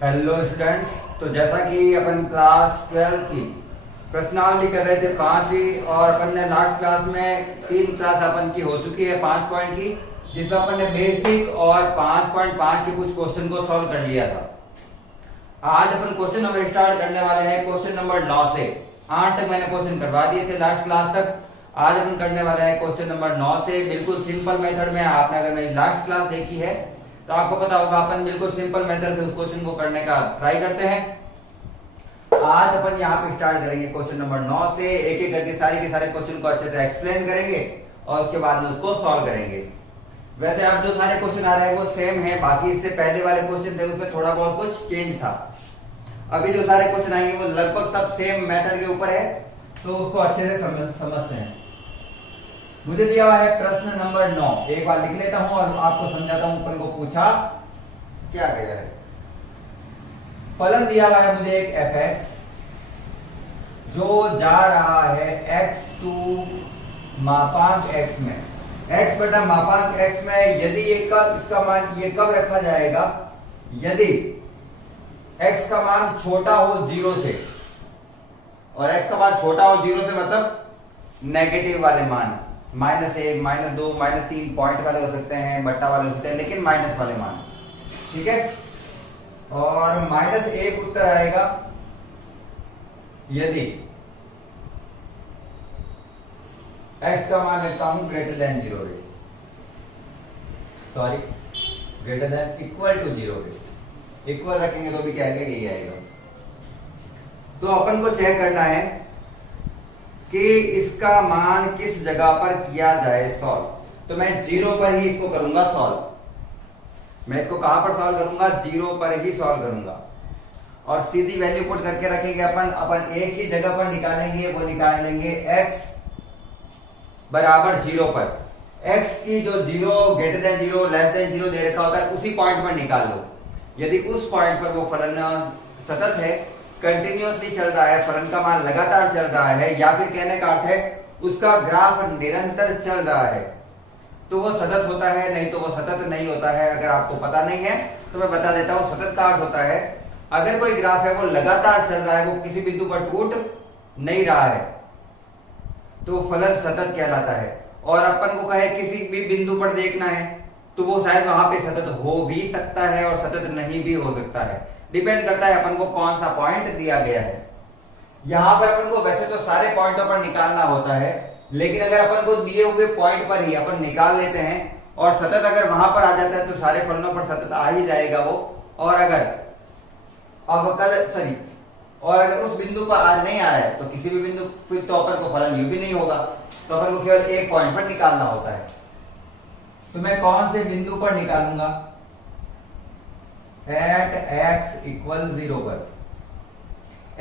Hello students. तो जैसा कि अपन क्लास 12 की प्रश्नावली कर रहे थे पांचवी, और अपन ने लास्ट क्लास में 3 क्लास अपन की हो चुकी है 5 पॉइंट की, जिसमें अपन ने बेसिक और 5.5 के कुछ क्वेश्चन को सॉल्व कर लिया था। आज अपन क्वेश्चन नंबर स्टार्ट करने वाले हैं क्वेश्चन नंबर 9 से। 8 तक मैंने क्वेश्चन करवा दिए थे लास्ट क्लास तक। आज अपन करने वाले हैं क्वेश्चन नंबर 9 से। बिल्कुल सिंपल मेथड में। आपने अगर मेरी लास्ट क्लास देखी है तो आपको पता होगा अपन बिल्कुल सिंपल मेथड से उस क्वेश्चन को करने का ट्राई करते हैं। आज अपन यहाँ पे स्टार्ट करेंगे क्वेश्चन नंबर 9 से। एक एक करके सारे के सारे क्वेश्चन को अच्छे से एक्सप्लेन करेंगे और उसके बाद उसको सॉल्व करेंगे। वैसे अब जो सारे क्वेश्चन आ रहे हैं वो सेम है, बाकी इससे पहले वाले क्वेश्चन थे उसमें थोड़ा बहुत कुछ चेंज था। अभी जो सारे क्वेश्चन आएंगे वो लगभग सब सेम मेथड के ऊपर है, तो उसको अच्छे से समझते हैं। मुझे दिया हुआ है प्रश्न नंबर 9। एक बार लिख लेता हूं और आपको समझाता हूं अपन को पूछा क्या गया है। फलन दिया हुआ है मुझे एक fx जो जा रहा है x टू मापांक x में, x बटा मापांक x में। यदि इसका मान ये कब रखा जाएगा? यदि x का मान छोटा हो 0 से, और x का मान छोटा हो 0 से मतलब नेगेटिव वाले मान, -1, -2, -3 पॉइंट वाले हो सकते हैं, बट्टा वाले हो सकते हैं, लेकिन माइनस वाले मान, ठीक है। और -1 उत्तर आएगा यदि x का मान लेता हूं ग्रेटर देन 0 है, sorry greater than equal to 0 है। इक्वल रखेंगे तो भी क्या आएगा? यही आएगा। तो अपन को चेक करना है कि इसका मान किस जगह पर किया जाए सॉल्व। तो मैं 0 पर ही इसको करूंगा सॉल्व। मैं इसको कहां पर सॉल्व करूंगा? 0 पर ही सॉल्व करूंगा। और सीधी वैल्यू पुट करके रखेंगे अपन एक ही जगह पर निकालेंगे, वो निकालेंगे x बराबर 0 पर। x की जो 0 ग्रेटर देन 0 लेस देन 0 दे रखा होता है उसी पॉइंट पर निकाल लो। यदि उस पॉइंट पर वो फलन सतत है, कंटिन्यूअसली चल रहा है, फलन का मान लगातार चल रहा है, या फिर कहने का अर्थ है उसका ग्राफ निरंतर चल रहा है, तो वो सतत होता है। नहीं तो वो सतत नहीं होता है। अगर आपको पता नहीं है तो मैं बता देता हूं। सतत का अर्थ होता है अगर कोई ग्राफ है वो लगातार चल रहा है, वो किसी बिंदु पर टूट नहीं रहा है, तो फलन सतत कहलाता है। और अपन को कहे किसी भी बिंदु पर देखना है तो वो शायद वहां पे सतत हो भी सकता है और सतत नहीं भी हो सकता है। डिपेंड करता है अपन को कौन सा पॉइंट दिया गया है। यहां पर अपन को वैसे तो सारे पॉइंटों पर निकालना होता है, लेकिन अगर अपन को दिए हुए पॉइंट पर ही अपन निकाल लेते हैं और सतत अगर वहां पर आ जाता है तो सारे फलनों पर सतत आ ही जाएगा वो। और अगर उस बिंदु पर नहीं आ रहा है तो किसी भी बिंदु फिर तो अपन को फलन यू भी नहीं होगा। तो अपन को केवल एक पॉइंट पर निकालना होता है। तो मैं कौन से बिंदु पर निकालूंगा? एट x इक्वल 0 पर।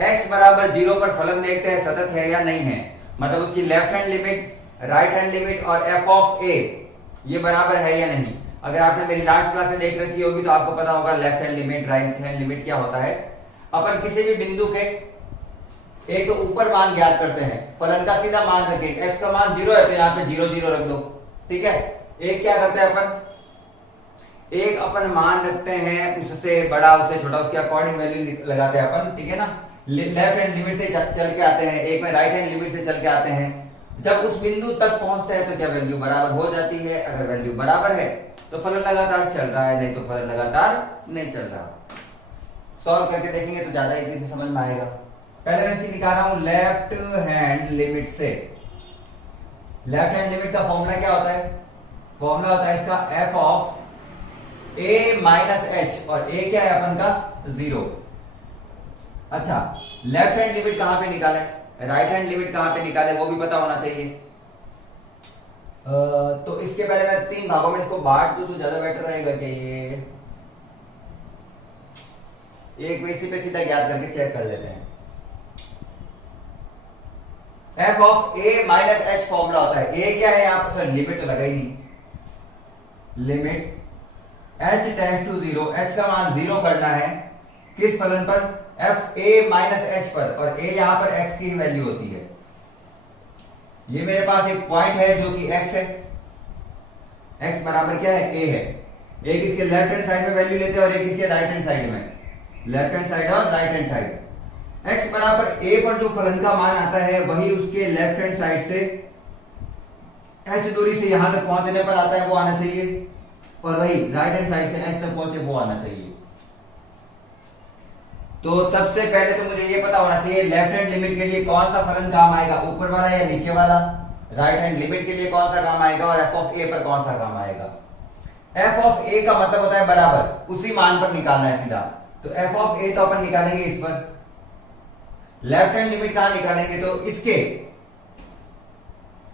x बराबर 0 पर फलन देखते हैं सतत है या नहीं है, मतलब उसकी left hand limit, right hand limit और f ऑफ a ये बराबर है या नहीं। अगर आपने मेरी लास्ट क्लास में देख रखी होगी तो आपको पता होगा left hand limit, right hand limit क्या होता है। अपन किसी भी बिंदु के एक तो ऊपर मान ज्ञात करते हैं, फलन का सीधा मान रखें। x का मान 0 है तो यहाँ पे 0 0 रख दो, ठीक है। एक क्या करते हैं एक अपन मान रखते हैं उससे बड़ा उससे छोटा, उसके अकॉर्डिंग वैल्यू लगाते हैं अपन, ठीक है ना। लेफ्ट हैंड लिमिट से चल के आते हैं, एक में राइट हैंड लिमिट से चल के आते हैं। जब उस बिंदु तक पहुंचते हैं तो क्या वैल्यू बराबर हो जाती है? अगर वैल्यू बराबर है तो फलन लगातार चल रहा है, नहीं तो फलन लगातार नहीं चल रहा। सॉल्व करके देखेंगे तो ज्यादा इजी से समझ में आएगा। पहले मैं इसकी निकाल रहा हूं लेफ्ट हैंड लिमिट से। लेफ्ट हैंड लिमिट का फॉर्मूला क्या होता है? फॉर्मूला होता है इसका f of a minus h, और a क्या है अपन का? 0। अच्छा, लेफ्ट हैंड लिमिट कहां पे निकाले, राइट हैंड लिमिट कहां पे निकाले वो भी पता होना चाहिए। तो इसके पहले मैं 3 भागों में इसको बांट दूं तो ज्यादा बेटर रहेगा कि ये एक इसी पे सीधा ज्ञात करके चेक कर लेते हैं। f of a minus h formula होता है। a क्या है यहाँ पर? सर लिमिट तो लगा ही नहीं। Limit h tends to 0, h का मान 0 करना है किस फलन पर? f a माइनस h पर, और a यहां पर x की वैल्यू होती है। ये मेरे पास एक पॉइंट है जो कि x है, x बराबर क्या है? a है। एक इसके लेफ्ट हैंड साइड में वैल्यू लेते हैं और एक इसके राइट हैंड साइड में। लेफ्ट हैंड साइड और राइट हैंड साइड। x बराबर a पर जो फलन का मान आता है वही उसके लेफ्ट हैंड साइड से h दूरी से यहां तक पहुंचने पर आता है वो आना चाहिए, और वही राइट हैंड साइड से h तक पहुंचे वो आना चाहिए। तो सबसे पहले तो मुझे ये पता होना चाहिए लेफ्ट हैंड लिमिट के लिए कौन सा फलन काम आएगा, ऊपर वाला या नीचे वाला। राइट हैंड लिमिट के लिए कौन सा काम आएगा और f ऑफ a पर कौन सा काम आएगा। f ऑफ a का मतलब होता है बराबर, उसी मान पर निकालना है सीधा। तो f ऑफ a तो अपन निकालेंगे इस पर। लेफ्ट हैंड लिमिट कहां निकालेंगे, तो इसके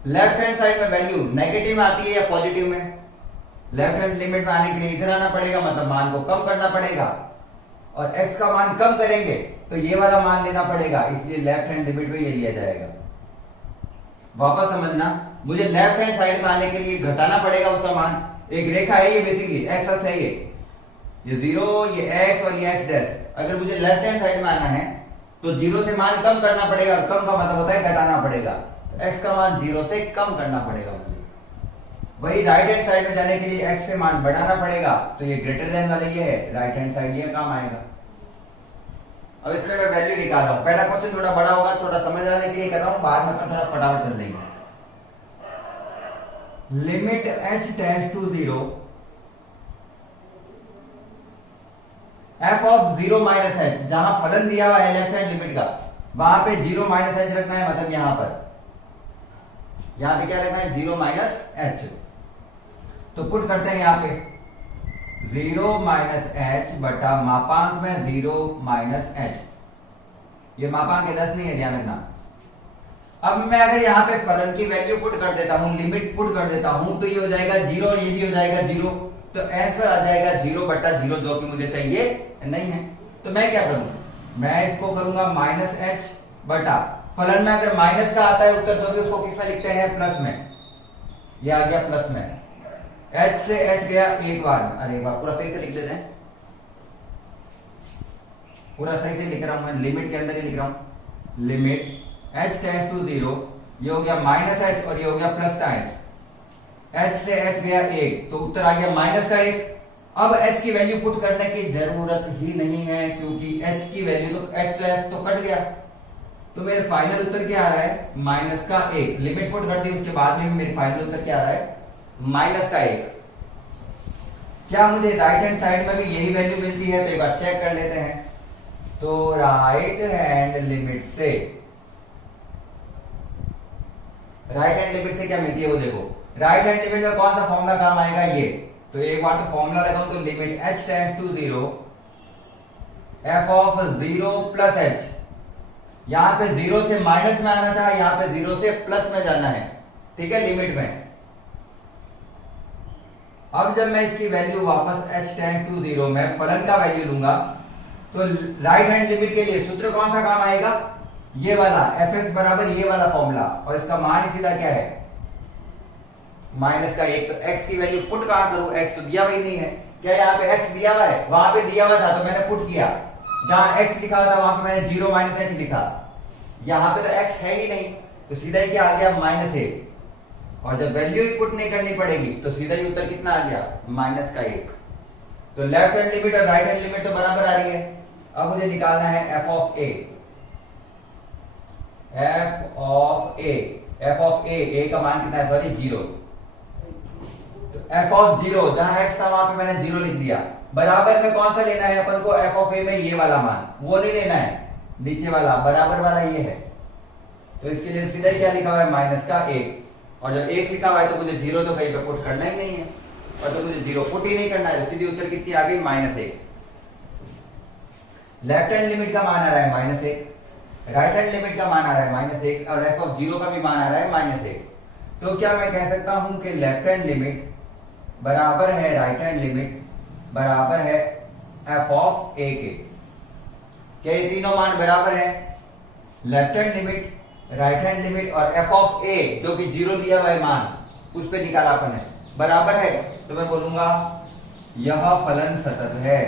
लेफ्ट हैंड साइड में वैल्यू नेगेटिव में आती है या पॉजिटिव में। लेफ्ट हैंड लिमिट में आने के लिए इधर आना पड़ेगा, मतलब मान को कम करना पड़ेगा, और x का मान कम करेंगे तो ये वाला मान लेना पड़ेगा, इसलिए लेफ्ट हैंड लिमिट में ये लिया जाएगा। वापस समझना, मुझे लेफ्ट हैंड साइड में आने के लिए घटाना पड़ेगा उसका मान। एक रेखा है ये, बेसिकली x अक्ष है ये 0, ये x और ये x डैश। अगर मुझे लेफ्ट हैंड साइड में आना है तो 0 से मान कम करना पड़ेगा, और कम का मतलब होता है घटाना पड़ेगा। तो x का मान 0 से कम करना पड़ेगा मुझे। वही राइट हैंड साइड में जाने के लिए x से मान बढ़ाना पड़ेगा, तो ये ग्रेटर देन वाला ये है, राइट हैंड साइड ये काम आएगा। अब इसमें मैं वैल्यू निकाल रहा हूं। पहला क्वेश्चन थोड़ा बड़ा होगा, थोड़ा समझ आने के लिए कर रहा हूं, बाद में अपन थोड़ा फटाफट कर लेंगे। Limit h tends to 0 f of 0 minus h, जहां फलन दिया हुआ है लेफ्ट हैंड लिमिट का वहां पे 0 माइनस h रखना है, मतलब यहां पे क्या रखना है, 0 माइनस h। तो पुट करते हैं यहां पे 0 माइनस h बटा मापांक में 0 माइनस h। ये मापांक है 10 नहीं है, ध्यान रखना। अब मैं अगर यहाँ पे फलन की वैल्यू पुट कर देता हूं, लिमिट पुट कर देता हूं, तो ये हो जाएगा 0 और ये भी हो जाएगा 0। तो आंसर आ जाएगा 0 बटा 0, जो कि मुझे चाहिए नहीं है। तो मैं क्या करूं, मैं इसको करूंगा माइनस h बटा, फलन में अगर माइनस का आता है उत्तर तो भी उसको किस में लिखते हैं, प्लस में। ये आ गया प्लस में, h से h गया एक बार, अरे बार पूरा सही से लिख देते हैं, पूरा सही से लिख रहा हूं मैं, लिमिट के अंदर ही लिख रहा हूं। लिमिट h टेंड्स टू 0, ये हो गया माइनस h और ये हो गया प्लस का h। h से h गया 1, तो उत्तर आ गया माइनस का 1। अब h की वैल्यू पुट करने की जरूरत ही नहीं है, क्योंकि h की वैल्यू तो h तो कट गया। तो मेरे फाइनल उत्तर क्या आ रहा है, माइनस का 1। लिमिट पुट कर दी, उसके बाद में मेरे फाइनल उत्तर क्या आ रहा है, माइनस का 1। क्या मुझे राइट हैंड साइड में भी यही वैल्यू मिलती है, तो एक बार चेक कर लेते हैं। तो राइट हैंड लिमिट से क्या मिलती है वो देखो। राइट हैंड लिमिट में कौन सा फॉर्मूला काम आएगा, ये। तो एक बार तो फॉर्मूला लगाऊं, तो limit h tends to 0 f of 0 plus h। यहां पे 0 से माइनस में आना था, यहां पे 0 से प्लस में जाना है, ठीक है, लिमिट में। अब जब मैं इसकी वैल्यू वापस h टेंड्स टू 0 में फलन का वैल्यू लूंगा, तो राइट हैंड लिमिट के लिए सूत्र कौन सा काम आएगा, ये वाला fx बराबर ये वाला फॉर्मूला, और इसका मान ही सीधा क्या है, माइनस का 1। तो x की वैल्यू पुट कहां करूं, x तो दिया हुआ ही नहीं है। क्या यहाँ पे x दिया हुआ है, वहां पे दिया हुआ था तो मैंने पुट किया, जहां x लिखा था वहां पे मैंने 0 माइनस h लिखा। यहाँ पे तो x है ही नहीं, तो सीधा ही क्या आ गया, माइनस 1। और जब वैल्यू ही पुट नहीं करनी पड़ेगी तो सीधा ही उत्तर कितना आ गया, माइनस का 1। तो लेफ्ट हैंड लिमिट और राइट हैंड लिमिट तो बराबर आ रही है। अब मुझे निकालना है f of a। f of a का मान कितना है, सॉरी 0। तो f ऑफ 0, जहां x था वहां पे मैंने 0 लिख दिया। बराबर में कौन सा लेना है अपन को, f ऑफ a में ये वाला मान, वो नहीं लेना है, नीचे वाला बराबर वाला ये है। तो इसके लिए सीधा ही क्या लिखा हुआ है, माइनस का 1। और जब 1 लिखा हुआ है तो मुझे 0 तो कहीं पे पुट करना ही नहीं है, और तो मुझे 0 पुट ही नहीं करना है, तो सीधी उत्तर कितनी आ गई, माइनस 1। लेफ्ट हैंड लिमिट का मान आ रहा है माइनस 1, राइट हैंड लिमिट का मान आ रहा है माइनस 1, और f ऑफ 0 का भी मान आ रहा है माइनस 1। तो क्या मैं कह सकता हूं कि लेफ्ट हैंड लिमिट बराबर है राइट हैंड लिमिट बराबर है f ऑफ a के। क्या ये तीनों मान बराबर है, left hand limit, right hand limit और f ऑफ a जो कि 0 दिया हुआ है मान, उस पे निकाला अपन है, बराबर है। तो मैं बोलूंगा यह फलन सतत है,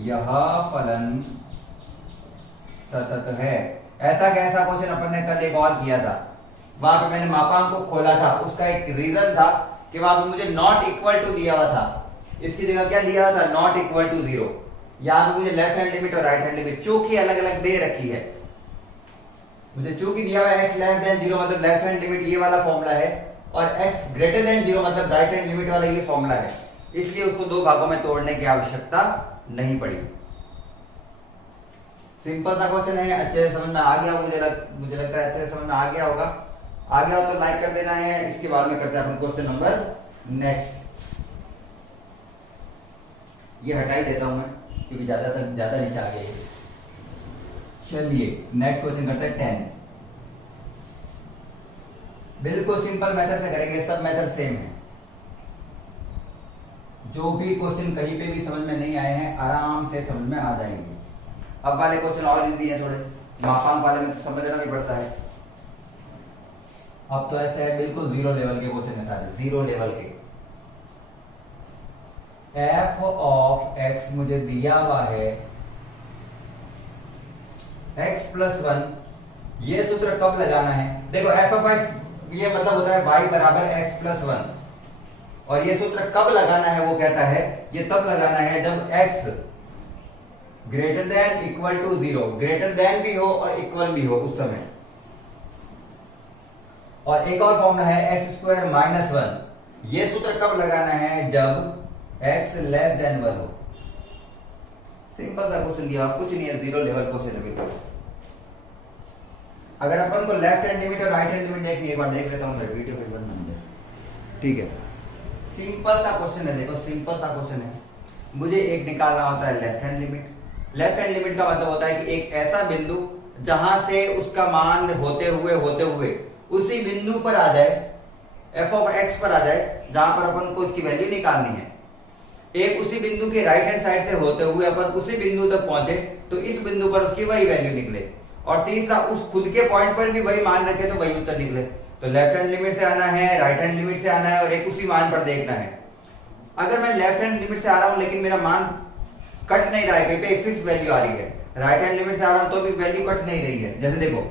यह फलन सतत है। ऐसा कैसा क्वेश्चन अपन ने कल एक और किया था, वहां पे मैंने मापांक को खोला था, उसका एक रीजन था कि वहां पे मुझे नॉट इक्वल टू दिया हुआ था, इसकी जगह क्या दिया हुआ था, नॉट इक्वल टू 0। यहाँ पे मुझे लेफ्ट हैंड लिमिट और राइट हैंड लिमिट चूंकि अलग अलग दे रखी है, मुझे चूंकि दिया हुआ है x लेस देन 0 मतलब लेफ्ट हैंड लिमिट ये वाला फॉर्मूला है, और x ग्रेटर देन 0 मतलब राइट हैंड लिमिट वाला ये फॉर्मूला है, इसलिए उसको दो भागों में तोड़ने की आवश्यकता नहीं पड़ी। सिंपल सा क्वेश्चन है, अच्छे से समझ में आ गया, मुझे लगता है अच्छे से समझ में आ गया होगा। आ गया हो तो लाइक कर देना है। इसके बाद में करते हैं अपन क्वेश्चन नंबर नेक्स्ट। ये हटा ही देता हूं मैं क्योंकि ज्यादा नीचे आ गया। चलिए नेक्स्ट क्वेश्चन करते हैं 10। बिल्कुल सिंपल मेथड से करेंगे, सब मेथड सेम है। जो भी क्वेश्चन कहीं पे भी समझ में नहीं आए हैं आराम से समझ में आ जाएंगे। अब वाले क्वेश्चन और जल्दी है, थोड़े मापांक वाले में तो समझना भी पड़ता है। अब तो ऐसे है बिल्कुल जीरो लेवल के क्वेश्चन है सारे, जीरो लेवल के। f ऑफ x मुझे दिया हुआ है x प्लस 1। ये सूत्र कब लगाना है? देखो f ऑफ x ये मतलब होता है y बराबर x प्लस 1, और ये सूत्र कब लगाना है? वो कहता है ये तब लगाना है जब x greater than equal to 0, greater than भी हो और इक्वल भी हो उस समय। और एक और फॉर्मूला है एक्स स्क्वायर माइनस 1। ये सूत्र कब लगाना है? जब x लेस देन 1 हो। सिंपल सा क्वेश्चन दिया, कुछ नहीं है, जीरो लेवल क्वेश्चन है बिल्कुल। अगर अपन को लेफ्ट हैंड लिमिट और राइट हैंड लिमिट देखनी, एक बार देख लेता हूं, वीडियो को बंद नहीं जाए, ठीक है। सिंपल सा क्वेश्चन है, देखो सिंपल सा क्वेश्चन है। मुझे एक निकालना होता है left hand limit. Left hand limit का मतलब होता है कि एक ऐसा बिंदु जहां से उसका मान होते हुए उसी बिंदु पर आ जाए, f ऑफ x पर आ जाए, जहां पर अपन को उसकी वैल्यू निकालनी है। एक उसी बिंदु के राइट हैंड साइड से होते हुए अपन उसी बिंदु तक पहुंचे तो इस बिंदु पर उसकी वही वैल्यू निकले, और तीसरा उस खुद के पॉइंट पर भी वही मान रखे तो वही उत्तर निकले। तो लेफ्ट हैंड लिमिट से आना है, राइट हैंड लिमिट से आना है, और एक उसी मान पर देखना है। अगर मैं लेफ्ट हैंड लिमिट से आ रहा हूं लेकिन मेरा मान कट नहीं रहा है, कहीं पे एक फिक्स वैल्यू आ रही है, राइट हैंड लिमिट से आ रहा हूं तो भी वैल्यू कट नहीं रही है। जैसे देखो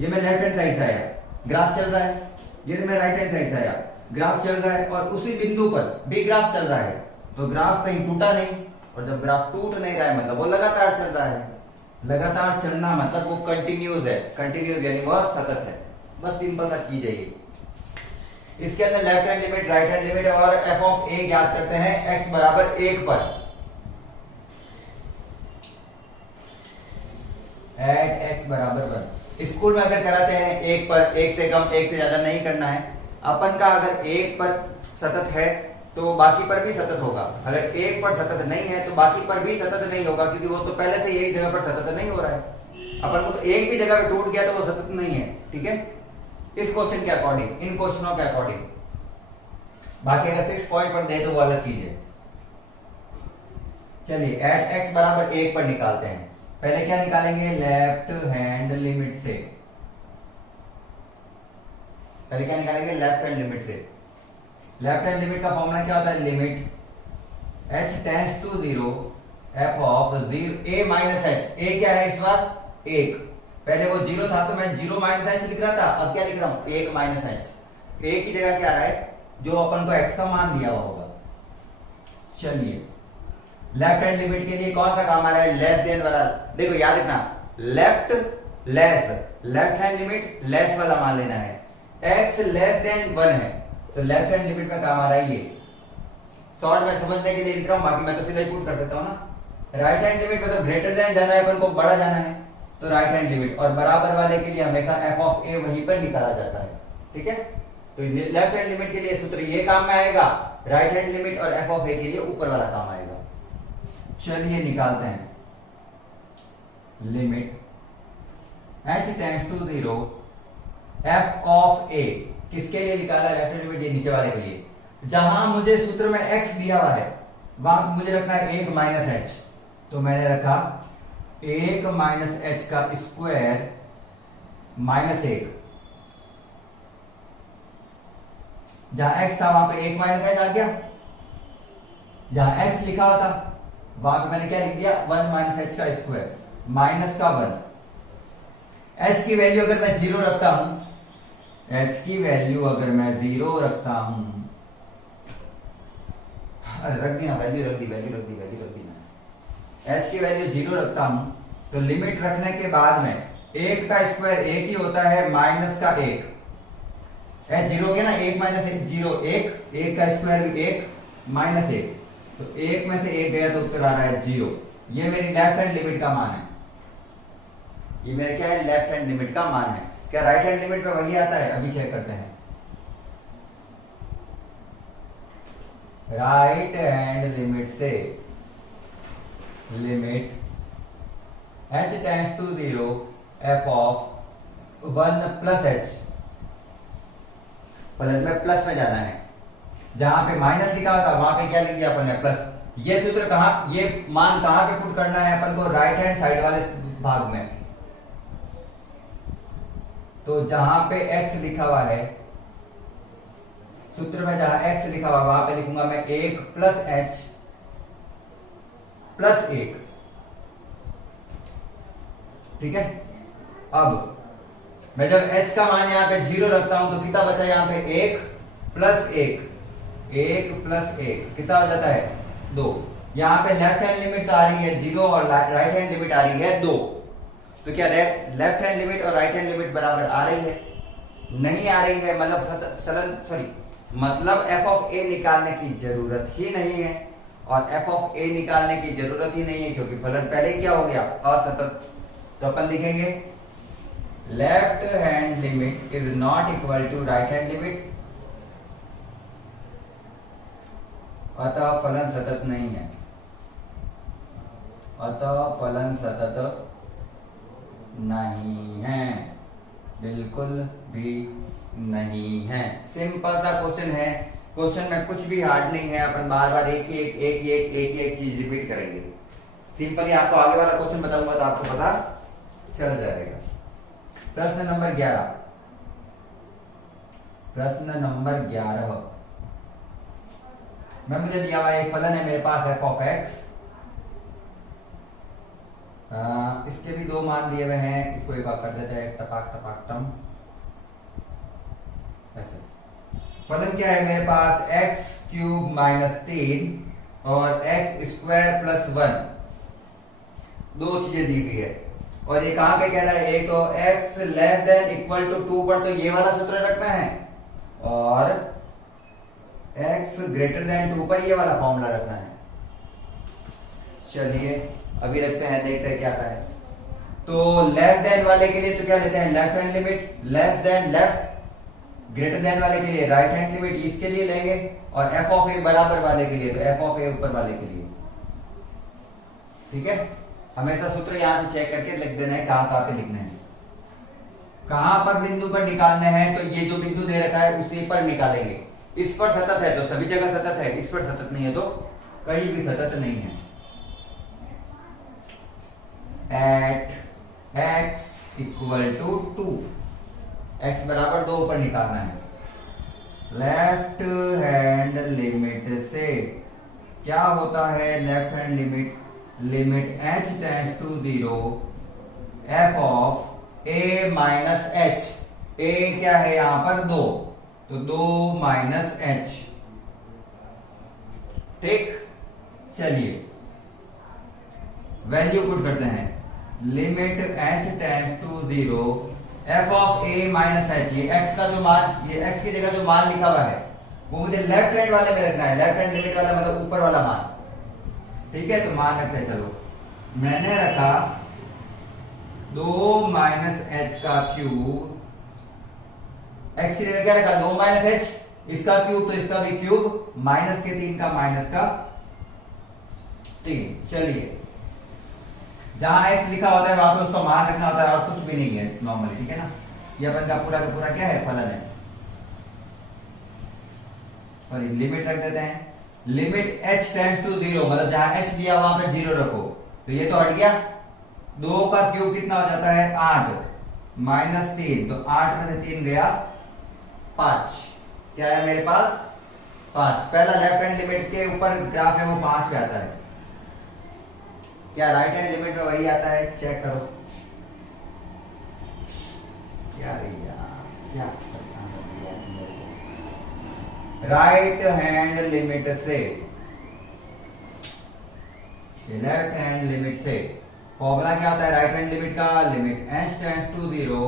ये मैं लेफ्ट हैंड साइड से आया, ग्राफ चल रहा है, ये मैं राइट हैंड साइड से आया, ग्राफ चल रहा है, और उसी बिंदु पर भी ग्राफ चल रहा है, तो ग्राफ कहीं टूटा नहीं, और जब ग्राफ टूट नहीं रहा है मतलब वो लगातार चल रहा है। लगातार चलना मतलब वो कंटिन्यूस है, कंटिन्यूस यानी वह सतत है। बस सिंपल सा चीज है ये। इसके अंदर left hand limit, right hand limit और f ऑफ a ज्ञात करते हैं x बराबर 1 पर। एट x बराबर 1। स्कूल में अगर कराते हैं 1 पर, 1 से कम 1 से ज्यादा नहीं करना है। अपन का अगर 1 पर सतत है तो बाकी पर भी सतत होगा, अगर 1 पर सतत नहीं है तो बाकी पर भी सतत नहीं होगा, क्योंकि वो तो पहले से यही जगह पर सतत नहीं हो रहा है। अपन को तो एक भी जगह पे टूट गया तो वो सतत नहीं है, ठीक है। इस क्वेश्चन के अकॉर्डिंग, इन क्वेश्चनों के अकॉर्डिंग। बाकी अगर फिक्स पॉइंट पर दे तो वो अलग चीज है। चलिए एट x बराबर 1 पर निकालते हैं। पहले क्या निकालेंगे? लेफ्ट हैंड लिमिट से। पहले क्या निकालेंगे? लेफ्ट हैंड लिमिट से। लेफ्ट हैंड लिमिट का फॉर्मूला क्या होता है? Limit h tends to 0 f of 0 a minus h। a क्या है इस बार? 1। पहले वो 0 था तो मैं 0 माइनस h लिख रहा था, अब क्या लिख रहा हूं? 1 माइनस h। a की जगह क्या आ रहा है? जो अपन को x का मान दिया हुआ होगा। चलिए लेफ्ट हैंड लिमिट के लिए कौन सा काम आ रहा है? लेस देन वाला। देखो याद रखना, left less, left hand limit less वाला मान लेना है। x लेस देन 1 है तो लेफ्ट हैंड लिमिट में काम आ रहा है ये। शॉर्ट में समझने के लिए लिख रहा हूं, बाकी मैं तो सीधा ही पुट कर सकता हूं ना। राइट हैंड लिमिट मतलब ग्रेटर देन जाना है, अपन को बड़ा जाना है तो राइट हैंड लिमिट, और बराबर वाले के लिए हमेशा f ऑफ a वहीं पर निकाला जाता है, ठीक है। तो लेफ्ट हैंड लिमिट के लिए सूत्र ये काम में आएगा, राइट हैंड लिमिट और f ऑफ a के लिए ऊपर वाला काम आएगा। चलिए निकालते हैं। Limit h tends to 0 f of a किसके लिए निकाला? लेफ्ट हैंड लिमिट, ये नीचे वाले के लिए। जहां मुझे सूत्र में x दिया हुआ है वहां मुझे रखना है 1 माइनस h, तो मैंने रखा 1 माइनस h का स्क्वायर माइनस 1। जहां x था वहां पे 1 माइनस h आ गया, जहां x लिखा हुआ था वहां पे मैंने क्या लिख दिया? 1 माइनस h का स्क्वायर माइनस का 1। h की वैल्यू अगर मैं 0 रखता हूं, h की वैल्यू अगर मैं 0 रखता हूं, रख दी ना, वैल्यू रख दी ना। h की वैल्यू 0 रखता हूं तो लिमिट रखने के बाद में 1 का स्क्वायर 1 ही होता है माइनस का 1, h 0 हो गया ना, 1 माइनस 1 0, 1 का स्क्वायर भी 1 माइनस 1, तो 1 में से 1 गया तो उत्तर आ रहा है 0। ये मेरी लेफ्ट हैंड लिमिट का मान है, ये मेरा क्या है, लेफ्ट हैंड लिमिट का मान है। क्या राइट हैंड लिमिट पे वही आता है, अभी चेक करते हैं। राइट हैंड लिमिट से limit h tends to 0 f of 1 plus h, plus में प्लस में जाना है, जहां पे माइनस लिखा हुआ था वहां पे क्या लिख दिया अपन ने, प्लस। ये सूत्र कहां, ये मान कहां पे पुट करना है अपन को, राइट हैंड साइड वाले भाग में। तो जहां पे x लिखा हुआ है सूत्र में, जहां x लिखा हुआ वहां पे लिखूंगा मैं 1 प्लस h प्लस 1, ठीक है। अब मैं जब h का मान यहां पे 0 रखता हूं तो कितना बचा यहां पे, 1 प्लस 1, 1 प्लस 1 कितना हो जाता है, 2। यहां पे लेफ्ट हैंड लिमिट तो आ रही है 0 और राइट हैंड लिमिट आ रही है 2, तो क्या लेफ्ट हैंड लिमिट और राइट हैंड लिमिट बराबर आ रही है, नहीं आ रही है, मतलब f ऑफ a निकालने की जरूरत ही नहीं है, और f ऑफ a निकालने की जरूरत ही नहीं है क्योंकि फलन पहले ही क्या हो गया, असतत। तो अपन लिखेंगे left hand limit is not equal to right hand limit, अतः फलन सतत नहीं है, अतः फलन सतत नहीं है, बिल्कुल भी नहीं है। सिंपल सा क्वेश्चन है, क्वेश्चन में कुछ भी हार्ड नहीं है, अपन बार बार एक ही एक चीज रिपीट करेंगे। सिंपली आपको आगे वाला क्वेश्चन बताऊंगा तो आपको पता चल जाएगा। प्रश्न नंबर 11, प्रश्न नंबर 11 में मुझे दिया हुआ एक फलन है मेरे पास f ऑफ x, इसके भी दो मान दिए हुए हैं, इसको एक बार कर देते हैं टपाक टपाक टम। ऐसे फलन क्या है मेरे पास, x क्यूब माइनस 3 और x स्क्वायर प्लस 1, दो चीजें दी गई है। और ये कहां पे कह रहा है, एक तो x less than equal to 2 पर तो ये वाला सूत्र रखना है, और x ग्रेटर देन 2 पर ये वाला फॉर्मूला रखना है। चलिए अभी रखते हैं, देखते हैं क्या आता है। तो लेस देन वाले के लिए तो क्या लेते हैं, left hand limit, less than left, greater than वाले के लिए राइट हैंड लिमिट, इसके लिए लेंगे, और f ऑफ a बराबर वाले के लिए तो f ऑफ a ऊपर वाले के लिए, ठीक है। हमेशा सूत्र यहां से चेक करके लिख देना है, कहां पे लिखना है, कहां पर बिंदु पर निकालने हैं, तो ये जो बिंदु दे रखा है उसी पर निकालेंगे। इस पर सतत है तो सभी जगह सतत है, इस पर सतत नहीं है तो कहीं भी सतत नहीं है। At x equal to 2, x बराबर 2 पर निकालना है। लेफ्ट हैंड लिमिट से क्या होता है, left hand limit, limit h tends to 0 f of a minus h, a क्या है यहां पर 2, तो 2 माइनस h, ठीक। चलिए वैल्यू पुट करते हैं, limit h tends to 0 f of a minus h, ये x का जो मान, ये x की जगह जो मान लिखा हुआ है वो मुझे लेफ्ट हैंड वाले में रखना है, लेफ्ट हैंड लिमिट वाला मतलब ऊपर वाला मान, ठीक है। तो मान रखते हैं, चलो मैंने रखा 2 माइनस h का क्यूब, x की जगह क्या रखा, 2 माइनस h, इसका क्यूब तो इसका भी क्यूब, माइनस के 3 का माइनस का 3। चलिए जहां x लिखा होता है वहां पे उसका मान रखना होता है और कुछ भी नहीं है नॉर्मली, ठीक है ना। ये अपन का पूरा क्या है, फलन है। और लिमिट रख देते हैं, लिमिट h टेंड्स टू 0, मतलब जहां h दिया वहां पे 0 रखो, तो ये तो हट गया, 2 का क्यूब कितना हो जाता है 8 माइनस 3, तो 8 में से 3 गया 5, क्या है मेरे पास 5। पहला लेफ्ट हैंड लिमिट के ऊपर ग्राफ है वो 5 पे आता है, क्या राइट हैंड लिमिट में वही आता है, चेक करो। क्या राइट हैंड लिमिट से ये लेफ्ट हैंड लिमिट से फॉर्मूला क्या होता है राइट हैंड लिमिट का, limit h tends to 0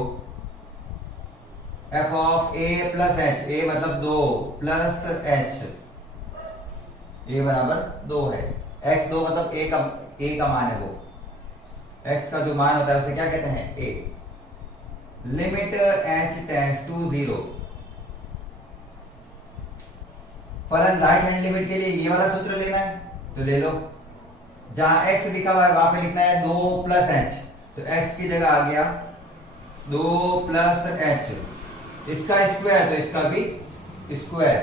f of a plus h, a मतलब 2 प्लस h, a बराबर 2 है, x 2 मतलब a का मान है, वो x का जो मान होता है उसे क्या कहते हैं a, limit h tends to 0। फलन राइट हैंड लिमिट के लिए ये वाला सूत्र लेना है तो ले लो, जहां x लिखा हुआ है वहां पे लिखना है 2 प्लस h, तो x की जगह आ गया 2 प्लस h, इसका स्क्वायर तो इसका भी स्क्वायर,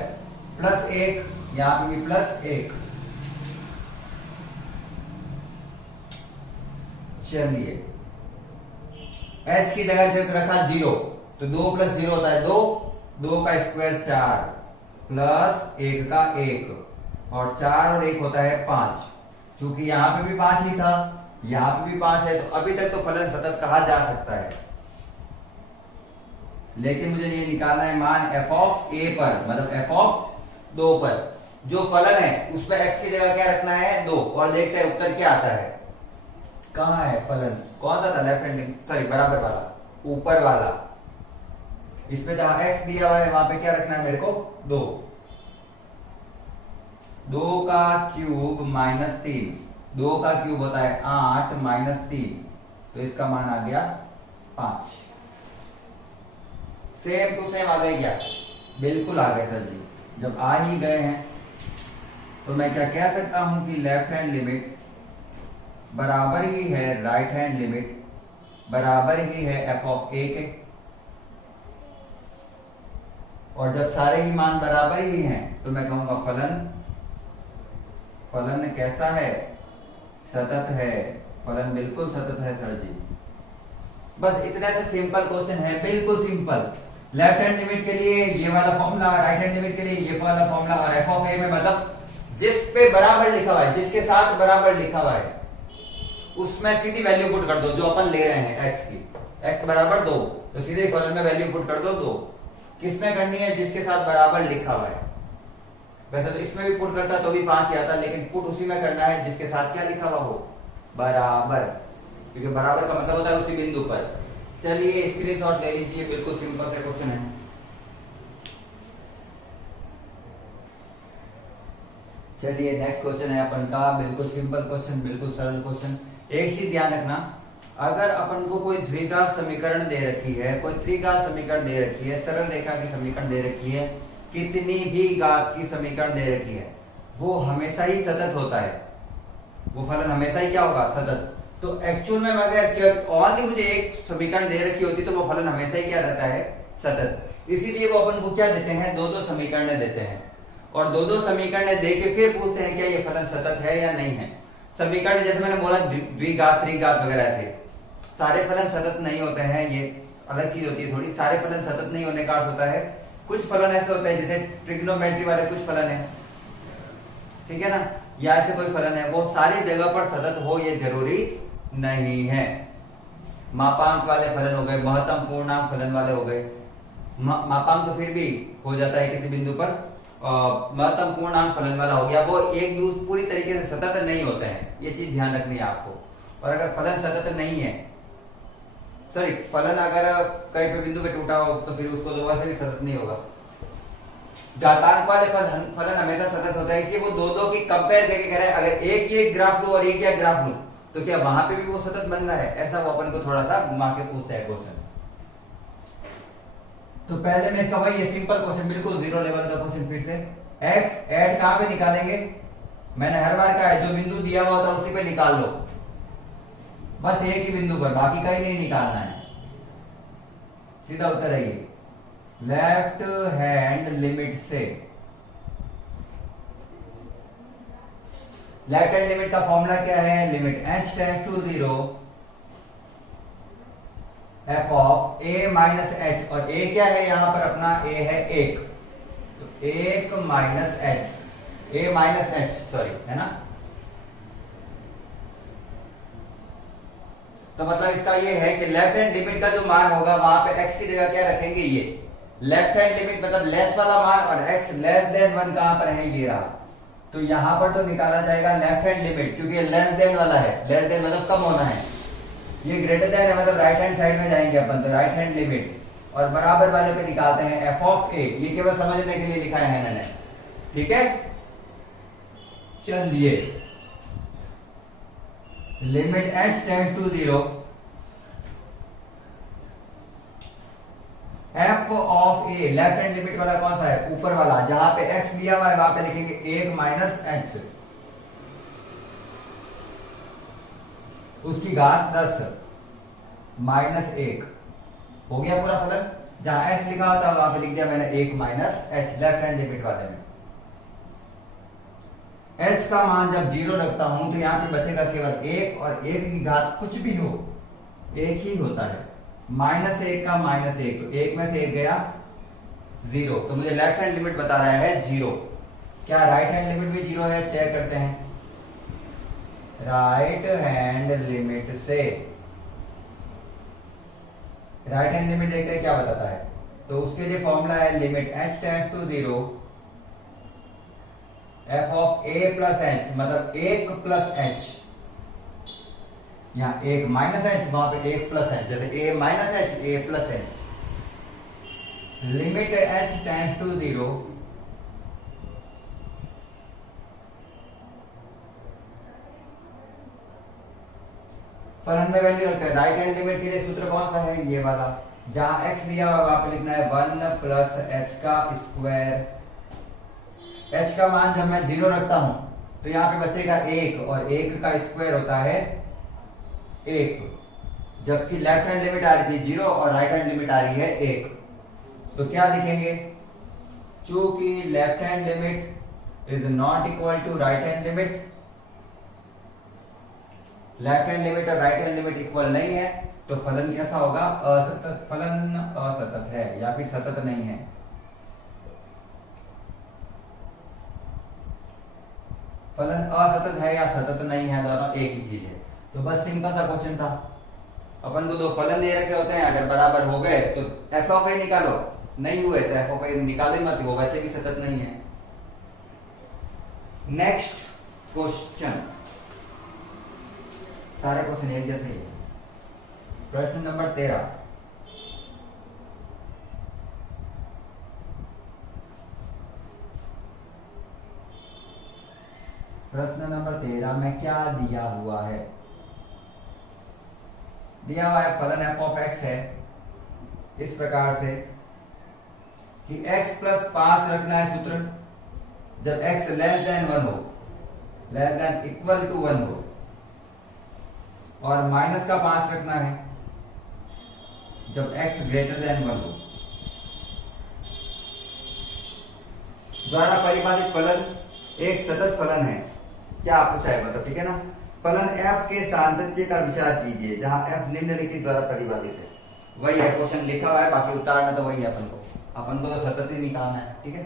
प्लस 1 यहां पे भी प्लस 1। चलिए h की जगह जब रखा 0 तो 2 प्लस 0 होता है 2, 2 का स्क्वायर 4 प्लस 1 का 1, और 4 और 1 होता है 5। क्योंकि यहां पे भी 5 ही था, यहां पे भी 5 है, तो अभी तक तो फलन सतत कहा जा सकता है। लेकिन मुझे ये निकालना है मान f ऑफ a पर, मतलब f ऑफ 2 पर, जो फलन है उस पर x की जगह क्या रखना है 2, और देखते हैं उत्तर क्या आता है। कहां है फलन, कौन सा था, लेफ्ट हैंड सॉरी बराबर वाला, ऊपर वाला, इसमें जहां x दिया हुआ है वहां पे क्या रखना है मेरे को 2, 2 का क्यूब माइनस 3, 2 का क्यूब होता है 8 माइनस 3, तो इसका मान आ गया 5। सेम टू सेम आ गए क्या, बिल्कुल आ गए सर जी। जब आ ही गए हैं तो मैं क्या कह सकता हूं कि लेफ्ट हैंड लिमिट बराबर ही है राइट हैंड लिमिट, बराबर ही है f ऑफ a के, और जब सारे ही मान बराबर ही हैं तो मैं कहूंगा फलन कैसा है, सतत है, फलन बिल्कुल सतत है सर जी। बस इतने से सिंपल क्वेश्चन है, बिल्कुल सिंपल। लेफ्ट हैंड लिमिट के लिए ये वाला फॉर्मूला, राइट हैंड लिमिट के लिए ये वाला फॉर्मूला, और f ऑफ a में मतलब जिस पे बराबर लिखा हुआ है, जिसके साथ बराबर लिखा हुआ है उसमें सीधी वैल्यू पुट कर दो जो अपन ले रहे हैं x की, x बराबर 2, तो सीधे फलन में वैल्यू पुट कर दो 2। किसमें करनी है, जिसके साथ बराबर लिखा हुआ है। वैसे तो इसमें भी पुट करता तो भी 5 ही आता, लेकिन पुट उसी में करना है जिसके साथ क्या लिखा हुआ हो, बराबर, क्योंकि बराबर का मतलब होता है उसी बिंदु पर। चलिए स्क्रीनशॉट ले लीजिए, बिल्कुल सिंपल से क्वेश्चन है। चलिए नेक्स्ट क्वेश्चन है अपन का, बिल्कुल सिंपल क्वेश्चन, बिल्कुल सरल क्वेश्चन। एक चीज ध्यान रखना, अगर अपन को कोई द्विघात समीकरण दे रखी है, कोई त्रिघात समीकरण दे रखी है, सरल रेखा की समीकरण दे रखी है, कितनी भी घात की समीकरण दे रखी है, वो हमेशा ही सतत होता है, वो फलन हमेशा ही क्या होगा, सतत। तो एक्चुअल में अगर ओनली मुझे एक समीकरण दे रखी होती तो वो फलन हमेशा ही क्या रहता है, सतत। इसीलिए वो अपन को क्या देते हैं, 2-2 समीकरण देते हैं, और 2-2 समीकरण दे के फिर पूछते हैं क्या ये फलन सतत है या नहीं है। समीकरण जैसे मैंने बोला द्विघात त्रिघात वगैरह से, सारे फलन सतत नहीं होते हैं, ये अलग चीज होती है थोड़ी। सारे फलन सतत नहीं होने का अर्थ होता है कुछ फलन ऐसे होते हैं जैसे ट्रिग्नोमेट्री वाले कुछ फलन है, ठीक है ना, या ऐसे कोई फलन है, वो सारी जगह पर सतत हो ये जरूरी नहीं है। मापांक वाले फलन हो गए, महत्तम पूर्णांक फलन वाले हो गए, मापांक तो फिर भी हो जाता है किसी बिंदु पर, महत्तम पूर्णांक फलन वाला हो गया, वो एक दूसरे पूरी तरीके से सतत नहीं होते हैं, ये चीज ध्यान रखनी है आपको। और अगर फलन सतत नहीं है, सॉरी फलन अगर कहीं पे बिंदु पे टूटा हो तो फिर उसको दोबारा से भी सतत नहीं होगा। घातांक वाले फलन हमेशा सतत होता है कि वो 2-2 की कंपेयर करके कह रहे हैं, अगर एक ही एक ग्राफ लो और एक ही ग्राफ लो तो क्या वहां पे भी वो सतत बन रहा है, ऐसा वो अपन को थोड़ा सा घुमा के पूछता है क्वेश्चन। तो पहले में इसका वही सिंपल क्वेश्चन, बिल्कुल 0 लेवल का क्वेश्चन। फिर से x ऐड कहां पे निकालेंगे, मैंने हर बार कहा है जो बिंदु दिया हुआ था उसी पे निकाल लो, बस एक ही बिंदु पर, बाकी कहीं नहीं निकालना है। सीधा उत्तर है ये, लेफ्ट हैंड लिमिट से। लेफ्ट हैंड लिमिट का फॉर्मूला क्या है, limit h tends to 0 f of a minus h, और a क्या है यहां पर अपना, a है 1, तो 1 minus h, a minus h sorry, है ना। तो मतलब इसका ये है कि लेफ्ट हैंड लिमिट का जो मान होगा वहां पे x की जगह क्या रखेंगे, ये लेफ्ट हैंड लिमिट मतलब लेस वाला मान, और x लेस देन 1 कहां पर है, ये रहा। तो यहाँ पर तो निकाला जाएगा लेफ्ट हैंड लिमिट, क्योंकि लेस देन वाला है, लेस देन मतलब कम होना है, ये ग्रेटर देन है मतलब राइट हैंड साइड में जाएंगे अपन, तो राइट हैंड लिमिट और बराबर वाले पे निकालते हैं एफ ऑफ ए, ये केवल समझने के लिए लिखा है मैंने, ठीक है। चलिए limit h tends to 0 F of a, left hand limit वाला कौन सा है, ऊपर वाला, जहां पे x दिया हुआ है वहां पे लिखेंगे 1 माइनस h, उसकी घात 10 माइनस 1, हो गया पूरा फलन। जहां h लिखा होता है वहां पे लिख दिया मैंने 1 minus h, left hand limit वाले में। h का मान जब 0 रखता हूं तो यहां पे बचेगा केवल 1, और 1 की घात कुछ भी हो 1 ही होता है, माइनस 1 का माइनस 1, तो 1 में से 1 गया 0, तो मुझे लेफ्ट हैंड लिमिट बता रहा है 0। क्या राइट हैंड लिमिट भी 0 है, चेक करते हैं। राइट हैंड लिमिट से राइट हैंड लिमिट देखते हैं क्या बताता है, तो उसके लिए फॉर्मूला है limit h tends to 0 F of a plus h, मतलब 1 प्लस h, यहाँ 1 माइनस h, वहां पे 1 प्लस h, जैसे a minus h a plus h, limit h tends to 0 फलन में वैल्यू रखते हैं। राइट हैंड लिमिट के लिए सूत्र कौन सा है, ये वाला, जहां x दिया हुआ वहां पे लिखना है 1 प्लस h का स्क्वायर। h का मान जब मैं 0 रखता हूं तो यहाँ पे बचेगा 1, और 1 का स्क्वायर होता है 1, जबकि लेफ्ट हैंड लिमिट आ रही थी 0 और राइट हैंड लिमिट आ रही है 1, तो क्या लिखेंगे, चूंकि left hand limit is not equal to right hand limit, left hand limit और राइट हैंड लिमिट इक्वल नहीं है, तो फलन कैसा होगा, असतत, फलन असतत है या फिर सतत नहीं है। फलन असतत है या सतत नहीं है, दोनों एक ही चीज है। तो बस सिंपल सा क्वेश्चन था, अपन को दो फलन दे रखे होते हैं, अगर बराबर हो गए तो एफ ऑफ ए निकालो, नहीं हुए तो एफ ऑफ ए निकालो ही मत, वो वैसे भी सतत नहीं है। नेक्स्ट क्वेश्चन, सारे क्वेश्चन एक जैसे ही। प्रश्न नंबर 13, प्रश्न नंबर 13 में क्या दिया हुआ है, दिया हुआ है फलन एफ ऑफ एक्स है इस प्रकार से कि x प्लस 5 रखना है सूत्र, जब x लेस देन 1 हो, लेस देन इक्वल टू 1 हो, और माइनस का 5 रखना है जब x ग्रेटर देन 1 हो। द्वारा परिभाषित फलन एक सतत फलन है, क्या पूछा है मतलब, ठीक है ना। फलन f के सातत्य का विचार कीजिए जहां f निम्नलिखित द्वारा परिभाषित है। वही है क्वेश्चन लिखा हुआ है, बाकी उतारना तो वही है, अपन को तो सतत ही निकालना है, ठीक है।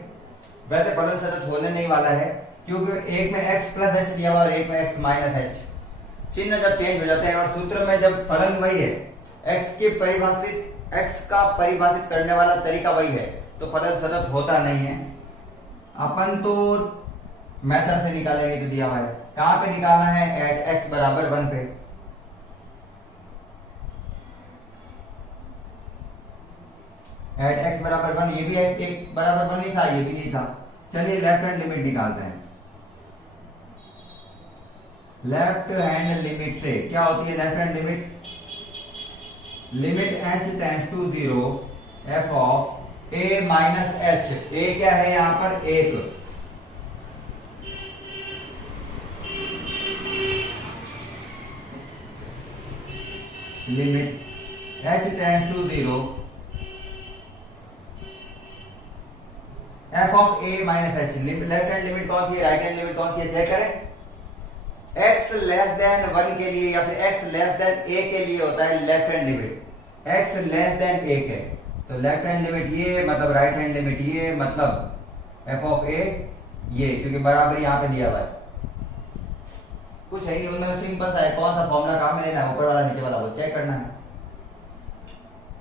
वैसे फलन सतत होने नहीं वाला है, क्योंकि एक में x प्लस h दिया हुआ और एक में x माइनस h, चिन्ह जब चेंज हो जाते हैं और सूत्र में जब फलन वही है, x का परिभाषित करने वाला तरीका वही है, तो फलन सतत होता नहीं है। अपन तो मेथड से निकालेंगे, जो दिया हुआ है कहां पे निकालना है, एट x बराबर 1 पे। एट x बराबर 1, ये भी एक बराबर 1 नहीं था, ये भी नहीं था। चलिए लेफ्ट हैंड लिमिट निकालते हैं। लेफ्ट हैंड लिमिट से क्या होती है, left hand limit, limit h tends to 0 f of a minus h, a क्या है यहां पर 1, limit h tends to 0 f of a minus h। Left hand limit कौन सी है, राइट हैंड लिमिट कौन सी है, चेक करें। x लेस देन 1 के लिए या फिर x लेस देन a के लिए होता है left hand limit, x less than 1 है, तो लेफ्ट हैंड लिमिट ये, मतलब राइट हैंड लिमिट ये, मतलब f ऑफ a ये, क्योंकि बराबर यहां पे दिया हुआ है। कुछ है नहीं उनमें, सिंपल सा है, कौन सा फॉर्मूला काम में लेना है, ऊपर वाला नीचे वाला, वो चेक करना है।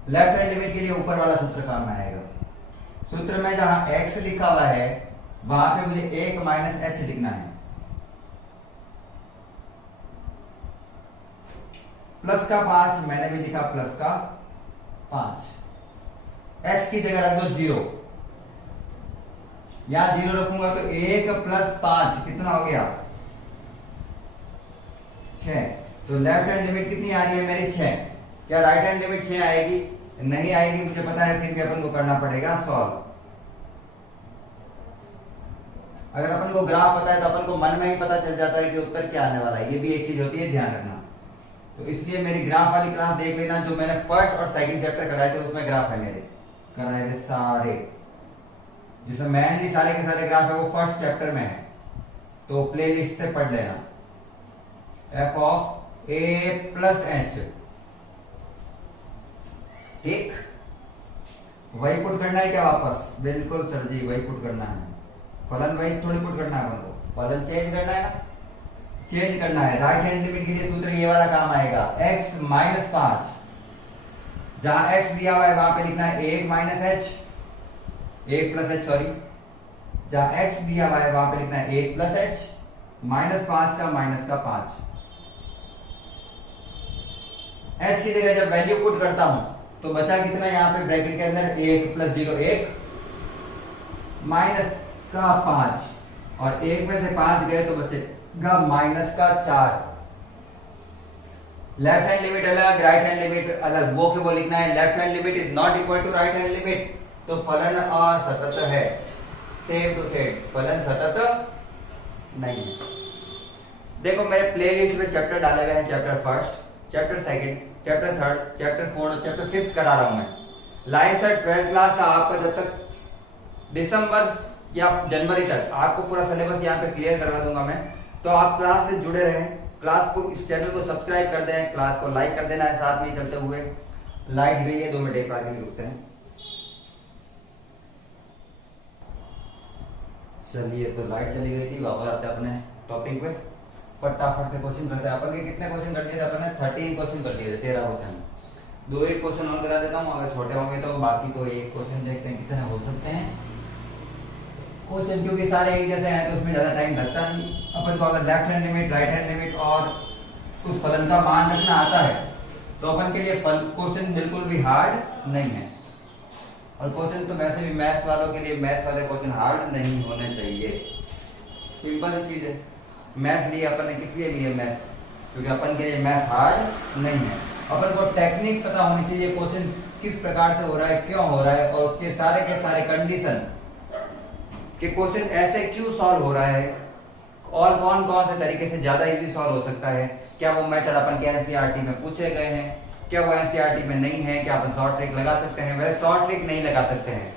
लेफ्ट हैंड लिमिट के लिए ऊपर वाला सूत्र काम में आएगा। सूत्र में जहां x लिखा हुआ है वहां पे मुझे 1 माइनस एच लिखना है। प्लस का 5 मैंने भी लिखा, प्लस का 5। एच की जगह रख दो 0, यहां 0 रखूंगा तो 1 प्लस 5 कितना हो गया 6। तो लेफ्ट हैंड लिमिट कितनी आ रही है मेरी 6। क्या राइट हैंड लिमिट 6 आएगी? नहीं आएगी, मुझे पता है, फिर भी अपन को करना पड़ेगा सॉल्व। अगर अपन को ग्राफ पता है तो अपन को मन में ही पता चल जाता है कि उत्तर क्या आने वाला है। ये भी एक चीज होती है, ध्यान रखना। तो इसलिए मेरी ग्राफ वाली क्लास देख लेना, जो मैंने फर्स्ट और सेकंड चैप्टर कराए थे उसमें ग्राफ है मेरे कराए थे सारे, जिसमें मेनली सारे के सारे ग्राफ है वो फर्स्ट चैप्टर में है, तो प्लेलिस्ट से पढ़ लेना। F of A plus H, ठीक, वही पुट करना है क्या वापस? बिल्कुल सर जी, वही पुट करना है। फलन वही थोड़ी पुट करना है, अपन को फलन चेंज करना है ना, चेंज करना है। राइट हैंड लिमिट के लिए सूत्र ये वाला काम आएगा, x माइनस 5, जहां x दिया हुआ है वहां पे लिखना है 1 minus H, 1 plus H, sorry, जहां x दिया हुआ है वहां पे लिखना है 1 प्लस एच, माइनस 5 का माइनस का 5। h की जगह जब वैल्यू पुट करता हूं तो बचा कितना यहाँ पे ब्रैकेट के अंदर 1 प्लस 0 1 माइनस का 5, और 1 में से 5 गए तो बचेगा माइनस का 4। लेफ्ट हैंड लिमिट अलग, राइट हैंड लिमिट अलग, वो के वो लिखना है। Left hand limit is not equal to right hand limit, तो फलन असतत है। सेम टू सेम, फलन सतत नहीं। देखो मेरे प्लेलिस्ट में चैप्टर डाले हुए हैं, chapter first, chapter second, chapter third, chapter fourth और चैप्टर फिफ्थ करा रहा हूं मैं। लाइन से 12th क्लास का आपका जब तक दिसंबर या जनवरी तक आपको पूरा सिलेबस यहाँ पे क्लियर करवा दूंगा मैं, तो आप क्लास से जुड़े रहें। क्लास को, इस चैनल को सब्सक्राइब कर दें, क्लास को लाइक कर देना है साथ में चलते हुए। लाइट गई है, 2 मिनट एक बार के लिए रुकते हैं। चलिए, तो लाइट चली गई थी, वापस आते हैं अपने टॉपिक पे। फटाफट से क्वेश्चन करते हैं। अपन के कितने क्वेश्चन कर दिए थे? अपन ने 13 क्वेश्चन कर दिए थे, 13 क्वेश्चन। 2 एक क्वेश्चन और करा देता हूँ, अगर छोटे होंगे तो बाकी तो एक क्वेश्चन देखते हैं कितने हो सकते हैं क्वेश्चन, क्योंकि सारे एक जैसे हैं तो उसमें ज्यादा टाइम लगता नहीं। अपन को अगर left hand limit, right hand limit और उस फलन का मान रखना आता है तो अपन के लिए क्वेश्चन बिल्कुल भी हार्ड नहीं है। और क्वेश्चन तो वैसे भी मैथ्स वालों के लिए, मैथ्स वाले क्वेश्चन हार्ड नहीं होने चाहिए, सिंपल चीज है। मैथ लिए अपन ने किस लिए लिए? मैथ्स, क्योंकि अपन के लिए मैथ हार्ड नहीं है। अपन को टेक्निक पता होनी चाहिए, क्वेश्चन किस प्रकार से हो रहा है, क्यों हो रहा है, और उसके सारे के सारे कंडीशन कि क्वेश्चन ऐसे क्यों सॉल्व हो रहा है, और कौन कौन से तरीके से ज्यादा इजी सॉल्व हो सकता है। क्या वो मेथड अपन के एनसीईआरटी में पूछे गए हैं, क्या वो एनसीईआरटी में नहीं है, क्या अपन शॉर्ट ट्रिक लगा सकते हैं? वैसे शॉर्ट ट्रिक नहीं लगा सकते हैं।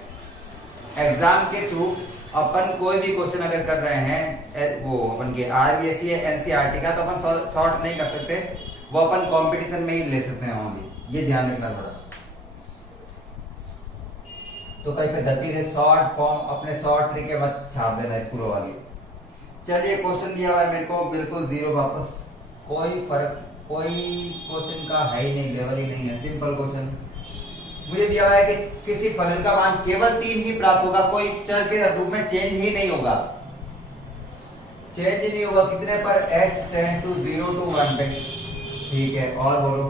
एग्जाम के थ्रू अपन कोई भी क्वेश्चन अगर कर रहे हैं, वो अपन के आरबीएससी या एनसीईआरटी का, तो अपन शॉर्ट नहीं कर सकते, वो अपन कंपटीशन में ही ले सकते हैं ओनली। ये ध्यान रखना थोड़ा। तो कहीं पे गलती से शॉर्ट फॉर्म अपने शॉर्ट ट्रिक के मत छाप देना स्कूलों वाली। चलिए, क्वेश्चन दिया हुआ है मेरे को बिल्कुल 0 वापस, कोई फर्क, कोई क्वेश्चन का है ही नहीं, लेवल ही नहीं है, सिंपल क्वेश्चन। मुझे दिया हुआ है कि किसी फलन का मान केवल 3 ही प्राप्त होगा, कोई चर के रूप में चेंज ही नहीं होगा, चेंज ही नहीं होगा। कितने पर? x टेंड टू 0 टू 1 पे, ठीक है। और बोलो,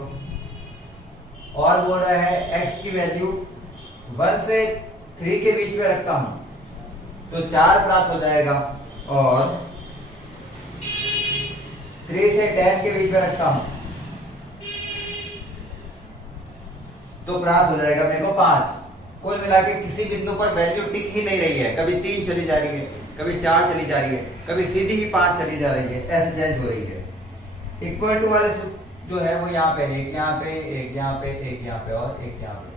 और बोल रहा है x की वैल्यू 1 से 3 के बीच में रखता हूं तो 4 प्राप्त हो जाएगा, और 3 से 10 के बीच में रखता हूं तो प्राप्त हो जाएगा मेरे को 5। कुल मिला के किसी बिंदु पर वैल्यू टिक ही नहीं रही है, कभी 3 चली जा रही है, कभी 4 चली जा रही है, कभी सीधी ही 5 चली जा रही है, ऐसे चेंज हो रही है। इक्वल टू वाले जो है वो यहाँ पे, एक यहाँ पे, एक यहाँ पे, एक यहाँ पे और एक यहाँ पे।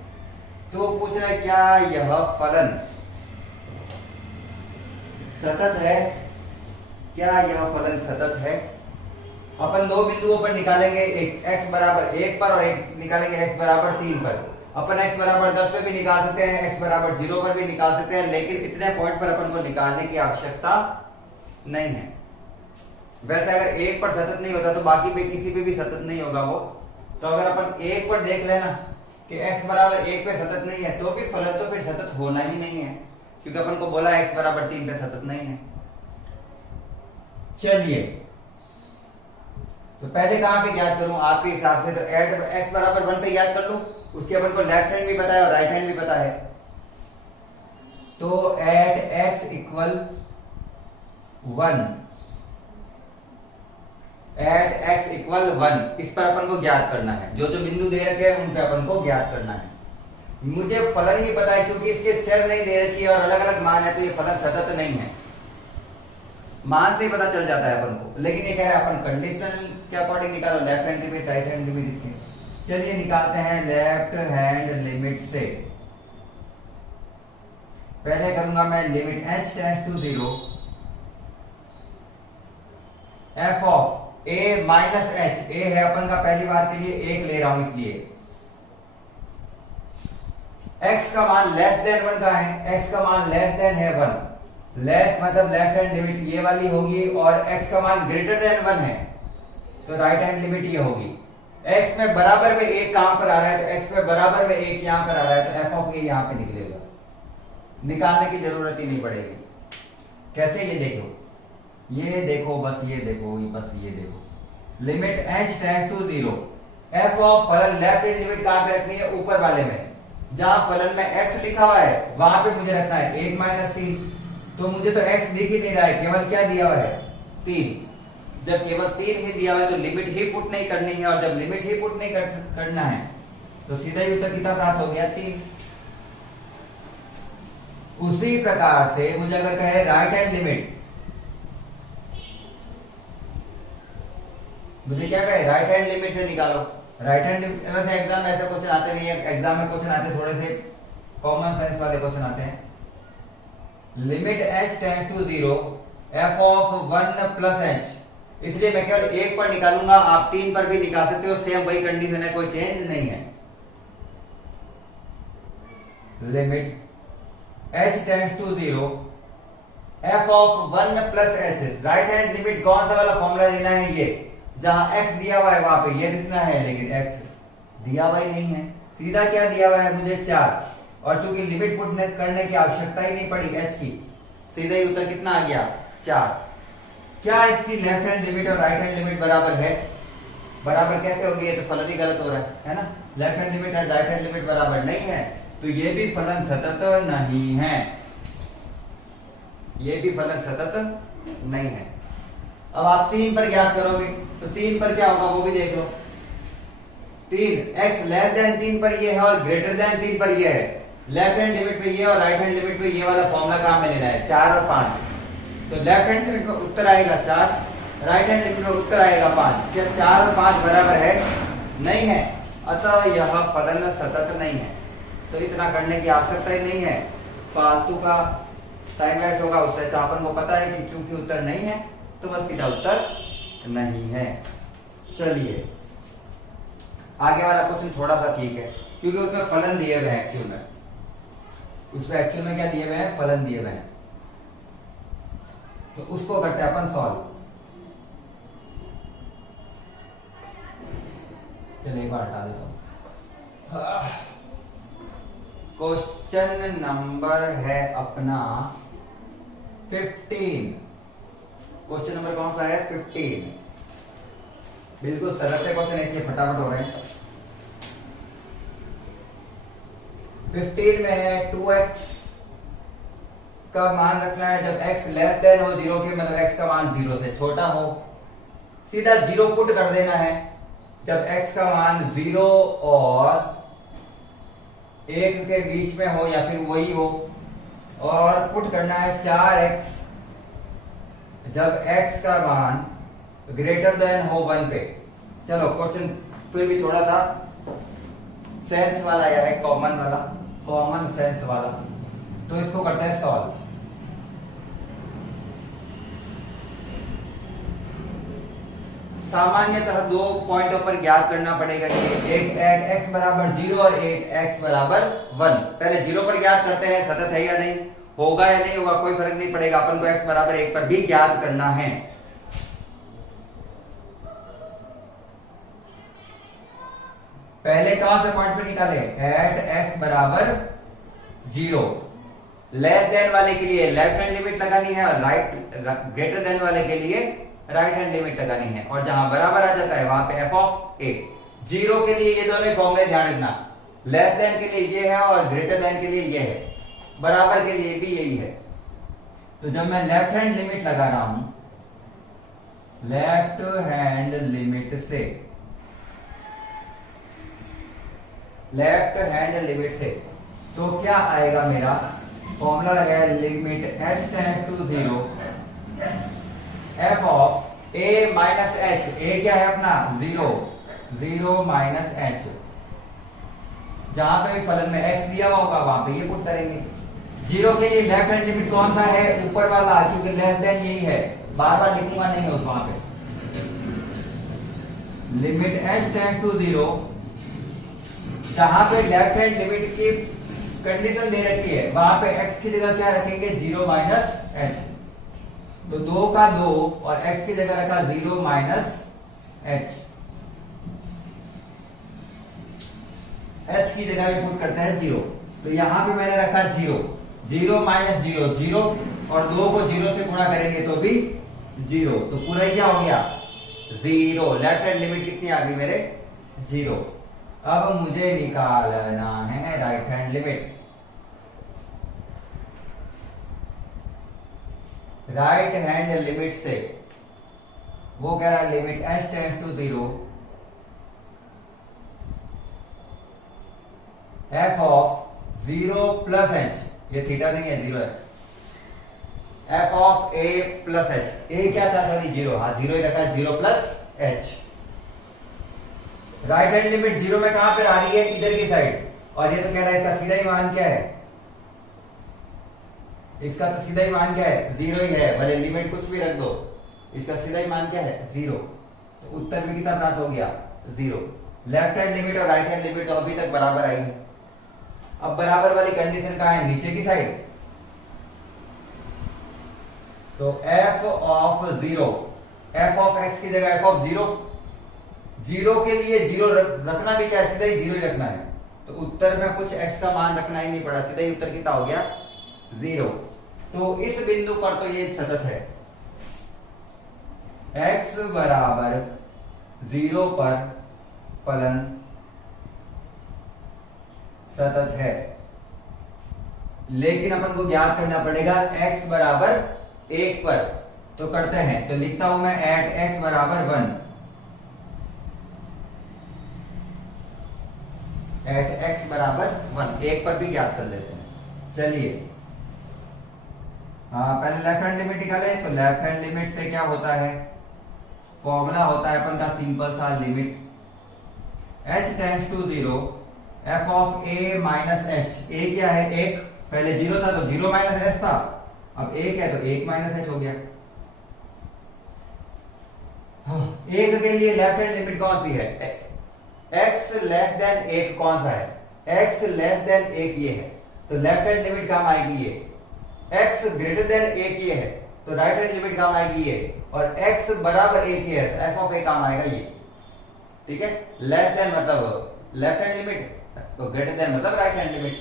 तो पूछ रहा है क्या यह फलन सतत है? क्या यह फलन सतत है? अपन 2 बिंदुओं पर निकालेंगे, एक x बराबर 1 पर और एक निकालेंगे x बराबर 3 पर। अपन x बराबर 10 पे भी निकाल सकते हैं, x बराबर 0 पर भी निकाल सकते हैं, लेकिन इतने पॉइंट पर अपन को निकालने की आवश्यकता नहीं है। वैसे अगर 1 पर सतत नहीं होता तो बाकी पे किसी पे भी सतत नहीं होगा वो। तो अगर अपन 1 पर देख लेना कि x बराबर 1 पे सतत नहीं है, तो भी फलन तो फिर सतत होना ही नहीं है। क्योंकि अपन को बोला x बराबर 3 पे सतत नहीं है। चलिए तो पहले कहां पे ज्ञात करूं आपके हिसाब से, तो एट x बराबर 1 पे ज्ञात कर लूं, उसके अपन को लेफ्ट हैंड भी पता है और राइट हैंड भी पता है। तो at x equal 1, at x equal 1 इस पर अपन को ज्ञात करना है। जो जो बिंदु दे रखे हैं उन पे अपन को ज्ञात करना है। मुझे फलन ही पता है क्योंकि इसके चर नहीं दे रखी है और अलग अलग मान है, तो ये फलन सतत नहीं है, मान से ही पता चल जाता है अपन को। लेकिन ये कह रहा है अपन कंडीशन के अकॉर्डिंग निकालो, left hand limit right hand limit लिखे। चलिए निकालते हैं लेफ्ट हैंड लिमिट से। पहले करूंगा मैं limit h tends to 0 f of a minus h, a है अपन का पहली बार के लिए 1 ले रहा हूं, इसलिए x का मान लेस देन 1 का है, x का मान लेस देन है 1, लेस मतलब लेफ्ट हैंड लिमिट ये वाली होगी, और x का मान ग्रेटर देन 1 है तो राइट हैंड लिमिट ये होगी। x में बराबर में 1 कहां पर आ रहा है, तो x में बराबर में 1 यहां पर आ रहा है, तो f ऑफ a यहां पे निकलेगा, निकालने की जरूरत ही नहीं पड़ेगी। कैसे, ये देखो, ये देखो, बस ये देखो, बस ये देखो, limit h tends to 0 f of फलन लेफ्ट हैंड लिमिट कहां पे रखनी है, ऊपर वाले में, जहां फलन में x लिखा हुआ है वहां पे मुझे रखना है 1 माइनस 3, तो मुझे तो x दिख ही नहीं रहा है, केवल क्या दिया हुआ है 3। जब केवल 3 ही दिया हुआ है तो लिमिट ही पुट नहीं करनी है, और जब लिमिट ही पुट नहीं करना है तो सीधा ही उत्तर कितना प्राप्त हो गया, 3। उसी प्रकार से मुझे अगर कहे राइट हैंड लिमिट, मुझे क्या कहे राइट हैंड लिमिट से निकालो। राइट हैंड वैसे एग्जाम में ऐसे क्वेश्चन आते नहीं है, एग्जाम में क्वेश्चन आते थोड़े से कॉमन सेंस वाले क्वेश्चन आते हैं। Limit h tends to 0 f of 1 plus h, इसलिए मैं केवल 1 पर निकालूंगा, आप 3 पर भी निकाल सकते हो, सेम वही कंडीशन है, कोई चेंज नहीं है। Limit h tends to 0 f of 1 plus h, right hand limit कौन सा वाला फॉर्मूला लेना है, ये जहां x दिया हुआ है वहां पे ये लिखना है, लेकिन x दिया हुआ ही नहीं है, सीधा क्या दिया हुआ है मुझे 4, और चूंकि लिमिट पुट करने की आवश्यकता ही नहीं पड़ी h की, सीधा ही उत्तर कितना आ गया 4। क्या इसकी लेफ्ट हैंड लिमिट और राइट हैंड लिमिट बराबर है? बराबर कैसे होगी, ये तो फलन ही गलत हो रहा है ना। लेफ्ट हैंड लिमिट और राइट हैंड लिमिट बराबर नहीं है, तो ये भी फलन सतत नहीं है, ये भी फलन सतत नहीं है। अब आप 3 पर ज्ञात करोगे तो 3 पर क्या होगा वो भी देख लो। 3 x लेस देन 3 पर ये है और ग्रेटर देन 3 पर ये है, लेफ्ट हैंड लिमिट पे ये और राइट हैंड लिमिट पे ये वाला फॉर्मूला कहां में लेना है, 4 और 5, तो लेफ्ट हैंड लिमिट में उत्तर आएगा 4, राइट हैंड लिमिट में उत्तर आएगा 5। क्या 4 और 5 बराबर है? नहीं है, अतः यह फलन सतत नहीं है, तो इतना करने की आवश्यकता ही नहीं है, फालतू का टाइम वेस्ट होगा उससे। तो अपन को पता है कि चूंकि उत्तर नहीं है तो बस सीधा उत्तर नहीं है। चलिए आगे वाला क्वेश्चन थोड़ा सा ठीक है, क्योंकि उसमें फलन दिए हुए हैं, एक्चुअल में उसमें एक्चुअल में क्या दिए हुए हैं, फलन दिए हुए हैं, तो उसको करते हैं अपन सॉल्व। चलिए एक बार हटा देता हूं। क्वेश्चन नंबर है अपना 15। क्वेश्चन नंबर कौन सा है, 15। बिल्कुल सरल से क्वेश्चन है, फटाफट हो रहे हैं। 15 में है 2x का मान रखना है जब x लेस देन हो 0 के, मतलब x का मान 0 से छोटा हो, सीधा 0 पुट कर देना है जब x का मान 0 और 1 के बीच में हो या फिर वही हो, और पुट करना है 4x जब x का मान ग्रेटर देन हो 1 पे। चलो क्वेश्चन फिर भी थोड़ा सा सेंस वाला आया है, कॉमन वाला, कॉमन सेंस वाला, तो इसको करते हैं सॉल्व। सामान्यतः 2 पॉइंटों पर ज्ञात करना पड़ेगा, ये एक एट x बराबर 0 और एट x बराबर 1। पहले 0 पर ज्ञात करते हैं सतत है या नहीं, होगा या नहीं होगा कोई फर्क नहीं पड़ेगा, अपन को x बराबर 1 पर भी ज्ञात करना है। पहले कहां से पॉइंट पे निकाले, एट x बराबर 0, लेस देन वाले के लिए लेफ्ट हैंड लिमिट लगानी है और ग्रेटर देन वाले के लिए राइट हैंड लिमिट लगानी है। और जहां बराबर आ जाता है वहां पे एफ ऑफ ए। जीरो के लिए ये दोनों फॉर्मूले ध्यान रखना, लेस देन के लिए ये है और ग्रेटर देन के लिए ये है, बराबर के लिए भी यही है। तो जब मैं लेफ्ट हैंड लिमिट लगा रहा हूं, लेफ्ट हैंड लिमिट से, लेफ्ट हैंड लिमिट से, तो क्या आएगा मेरा फॉर्मूला लगाया limit h tend to 0 F of a minus H. a क्या है अपना 0, 0 माइनस एच। जहां पे भी फलन में x दिया हुआ होगा वहां पे ये पुट करेंगे। जीरो के लिए लेफ्ट हैंड लिमिट कौन सा है, ऊपर वाला, क्योंकि लेस देन यही है, बार बार लिखूंगा नहीं उस वहां पे। लिमिट h टेंड टू 0, जहां पे लेफ्ट हैंड लिमिट की कंडीशन दे रखी है वहां पे x की जगह क्या रखेंगे 0 माइनस एच। तो 2 का 2 और x की जगह रखा 0 माइनस एच। h की जगह भी पुट करते हैं 0, तो यहां पे मैंने रखा 0, 0 माइनस 0, 0 और 2 को 0 से गुणा करेंगे तो भी 0, तो पूरा क्या हो गया 0। लेफ्ट हैंड लिमिट कितनी आ गई मेरे 0। अब मुझे निकालना है right hand limit. Right hand limit से वो कह रहा है limit h tends to 0 f of 0 plus h, ये थीटा नहीं है 0 है, f of a plus h। a क्या था सॉरी 0, हाँ 0 ही रखा, 0 plus h। Right hand limit 0 में कहां पर आ रही है, इधर की साइड, और ये तो कह रहा है इसका सीधा ही मान क्या है, इसका तो सीधा ही मान क्या है 0 ही है, भले लिमिट कुछ भी रख दो, इसका सीधा ही मान क्या है 0। तो उत्तर में कितना प्राप्त हो गया 0। लेफ्ट हैंड लिमिट और राइट हैंड लिमिट तो अभी तक बराबर आई है। अब बराबर वाली कंडीशन कहां है, नीचे की साइड। तो f of 0, f of x की जगह f ऑफ 0, 0 के लिए 0 रखना भी क्या है, सीधा ही 0 ही रखना है। तो उत्तर में कुछ x का मान रखना ही नहीं पड़ा, सीधा ही उत्तर कितना हो गया 0। तो इस बिंदु पर तो ये सतत है, x बराबर 0 पर फलन सतत है। लेकिन अपन को ज्ञात करना पड़ेगा x बराबर 1 पर। तो करते हैं, तो लिखता हूं मैं एट x बराबर 1, एट x बराबर 1, 1 पर भी ज्ञात कर लेते हैं। चलिए हाँ, पहले लेफ्ट हैंड लिमिट निकाले। तो लेफ्ट हैंड लिमिट से क्या होता है, फॉर्मूला होता है अपन का सिंपल सा, limit h tends to 0 f of a minus H. a क्या है 1, पहले 0 था तो 0 माइनस h था, अब 1 है तो 1 माइनस h हो गया। 1 के लिए लेफ्ट हैंड लिमिट कौन सी है, x लेस देन 1 कौन सा है, x लेस देन 1 ये है, तो लेफ्ट हैंड लिमिट काम आएगी ये। x ग्रेटर देन 1 ये है, तो राइट हैंड लिमिट काम आएगी ये, और x बराबर 1 ये है, तो f ऑफ a काम आएगा ये। ठीक है, लेस देन मतलब लेफ्ट हैंड लिमिट, तो ग्रेटर देन मतलब right hand limit.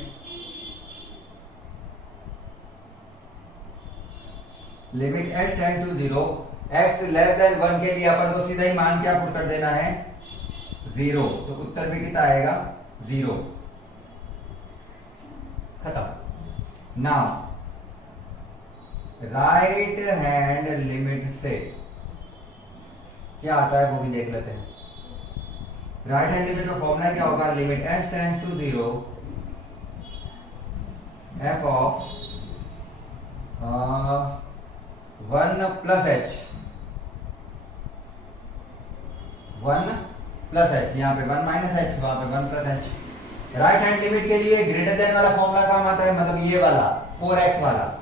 Limit h tend to 0, x less than 1 के लिए अपन को सीधा ही मान क्या पुट कर देना है 0, तो उत्तर में कितना आएगा 0। खत्म। नाउ राइट हैंड लिमिट से क्या आता है वो भी देख लेते हैं। राइट हैंड लिमिट का फॉर्मूला क्या होगा, limit h tends to 0 f of 1 plus h, 1 plus h, यहाँ पे 1 माइनस h, वहां पे 1 plus h। Right hand limit के लिए ग्रेटर देन वाला फॉर्मूला काम आता है, मतलब ये वाला 4x वाला।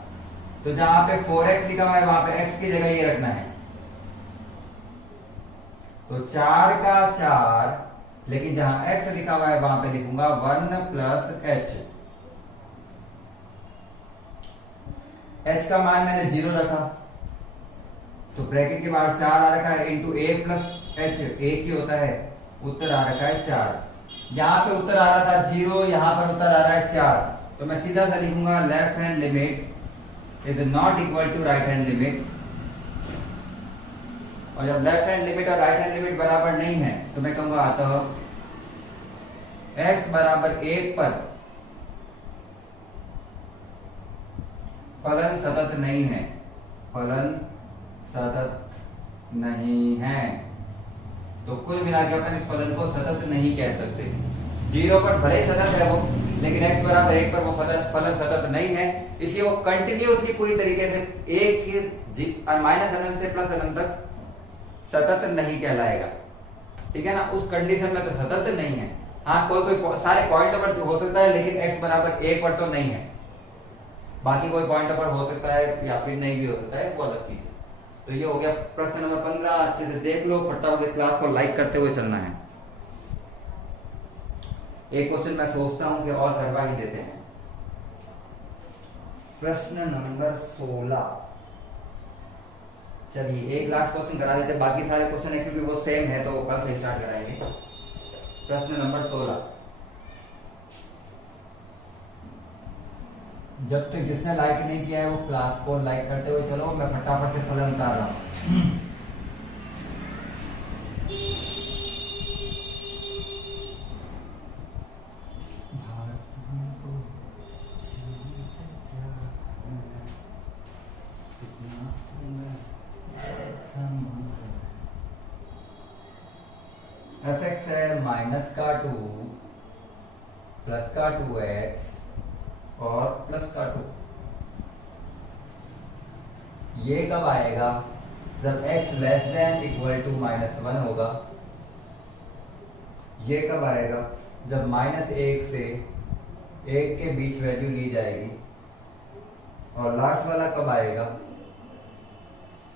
तो जहां पे 4x लिखा हुआ है वहां पे x की जगह ये रखना है, तो 4 का 4, लेकिन जहां x लिखा हुआ है वहां पे लिखूंगा 1 प्लस h। h का मान मैंने 0 रखा, तो ब्रैकेट के बाहर 4 आ रखा है, इंटू a प्लस h, एक ही होता है, उत्तर आ रखा है 4। यहां पे उत्तर आ रहा था 0, यहां पर उत्तर आ रहा है 4, तो मैं सीधा सा लिखूंगा left hand limit is not equal to right hand limit. और जब लेफ्ट हैंड लिमिट और राइट हैंड लिमिट बराबर नहीं है तो मैं कहूंगा अतः x बराबर 1 पर फलन सतत नहीं है, फलन सतत नहीं है। तो कुल मिला के अपन इस फलन को सतत नहीं कह सकते। 0 पर भले ही सतत है वो, लेकिन x बराबर 1 पर वो फलन सतत नहीं है, इसलिए वो कंटिन्यूअसली पूरी तरीके से एक माइनस अनंत से प्लस अनंत तक सतत नहीं कहलाएगा। ठीक है ना, उस कंडीशन में तो सतत नहीं है। हाँ, कोई सारे पॉइंट पर हो सकता है, लेकिन x बराबर 1 पर तो नहीं है। बाकी कोई पॉइंट पर हो सकता है या फिर नहीं भी हो सकता है, वो अलग चीज है। तो ये हो गया प्रश्न नंबर 15। अच्छे से देख लो, फटाफट इस क्लास को लाइक करते हुए चलना है। एक क्वेश्चन मैं सोचता हूं कि और करवा ही देते हैं। प्रश्न नंबर 16। चलिए एक लास्ट क्वेश्चन करा देते हैं, बाकी सारे क्वेश्चन है क्योंकि वो सेम है तो कल से स्टार्ट कराएंगे। प्रश्न नंबर 16। जब तक जिसने लाइक नहीं किया है वो क्लास को लाइक करते हुए चलो, मैं फटाफट से फलन उतार रहा हूं। एफ एक्स है माइनस का 2 प्लस का 2x और प्लस का 2। ये कब आएगा? जब x less than equal to -1 होगा। ये कब आएगा? जब -1 से 1 के बीच वैल्यू ली जाएगी। और लास्ट वाला कब आएगा?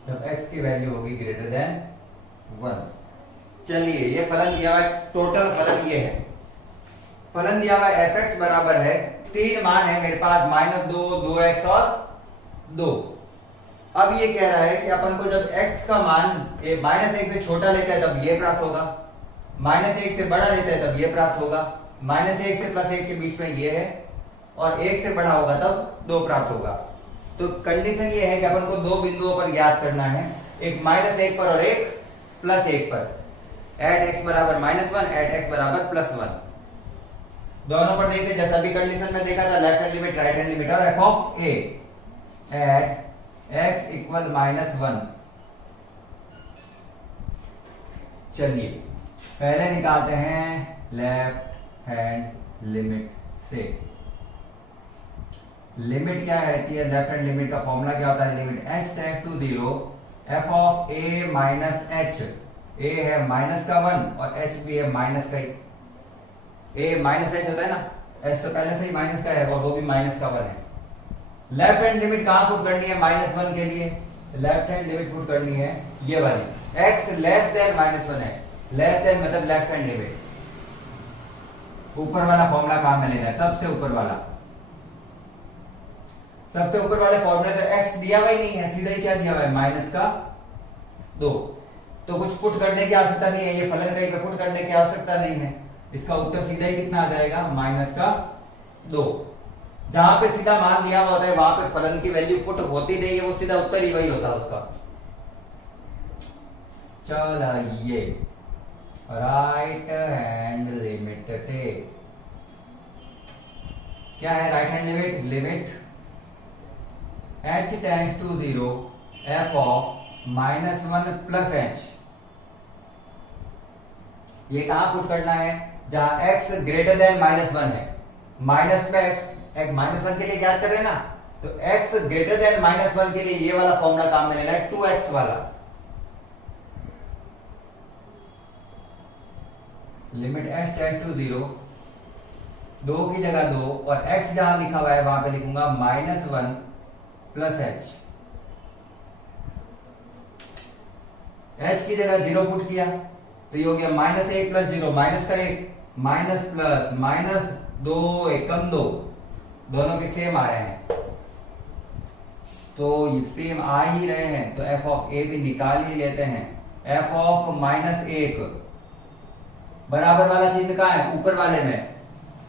जब x की वैल्यू होगी ग्रेटर देन 1। चलिए ये फलन दिया हुआ है, टोटल फलन ये है। फलन दिया हुआ एफ एक्स बराबर है, 3 मान है मेरे पास, -2, 2x और 2। अब ये कह रहा है कि अपन को जब x का मान -1 से छोटा लेता है तब ये प्राप्त होगा, -1 से बड़ा लेता है तब ये प्राप्त होगा, -1 से +1 के बीच में ये है, और 1 से बड़ा होगा तब 2 प्राप्त होगा। तो कंडीशन ये है कि अपन को 2 बिंदुओं पर ज्ञात करना है, एक -1 पर और एक +1 पर। एट x बराबर -1, एट x बराबर +1। दोनों पर देखते जैसा भी कंडीशन में देखा था, left hand limit right hand limit, और f of a at x equal -1। चलिए पहले निकालते हैं लेफ्ट हैंड लिमिट से। लिमिट क्या रहती है? लेफ्ट हैंड लिमिट का फॉर्मूला क्या होता है? Limit h tends to 0 f of a minus h। a है -1 और h भी है -1। a -h होता है ना, h तो पहले से ही माइनस का है और वो भी -1 है। लेफ्ट हैंड लिमिट कहां पुट करनी है? -1 के लिए लेफ्ट हैंड लिमिट पुट करनी है ये वाली, x लेस देन -1 है। लेस देन मतलब लेफ्ट हैंड लिमिट, ऊपर वाला फॉर्मूला काम में लेना है, सबसे ऊपर वाला। सबसे ऊपर वाले फॉर्मूले तो x दिया हुआ ही नहीं है, सीधा ही क्या दिया हुआ है? -2। तो कुछ पुट करने की आवश्यकता नहीं है, ये फलन कहीं पे पुट करने की आवश्यकता नहीं है। इसका उत्तर सीधा ही कितना आ जाएगा? -2। जहां पे सीधा मान दिया हुआ होता है वहां पे फलन की वैल्यू पुट होती नहीं है, वो सीधा उत्तर ही वही होता है उसका। चलिए राइट हैंड लिमिट टेक। क्या है right hand limit? Limit h tends to 0 f of -1 plus h। ये कहां पुट करना है? जहां x ग्रेटर देन -1 है। माइनस पे x -1 के लिए ज्ञात कर रहे हैं ना, तो x ग्रेटर देन -1 के लिए ये वाला फॉर्मूला काम में लेना है, 2x वाला। लिमिट h टेंड्स टू 0, 2 की जगह 2 और x जहां लिखा हुआ है वहां पे लिखूंगा -1 प्लस h। h की जगह 0 पुट किया तो ये हो गया -1 प्लस 0, माइनस का 1, माइनस प्लस -2 एकम 2, दोनों के सेम आ रहे हैं, तो सेम आ ही रहे हैं तो f ऑफ a भी निकाल ही लेते हैं। f ऑफ -1 बराबर वाला चिन्ह कहां है? ऊपर वाले में,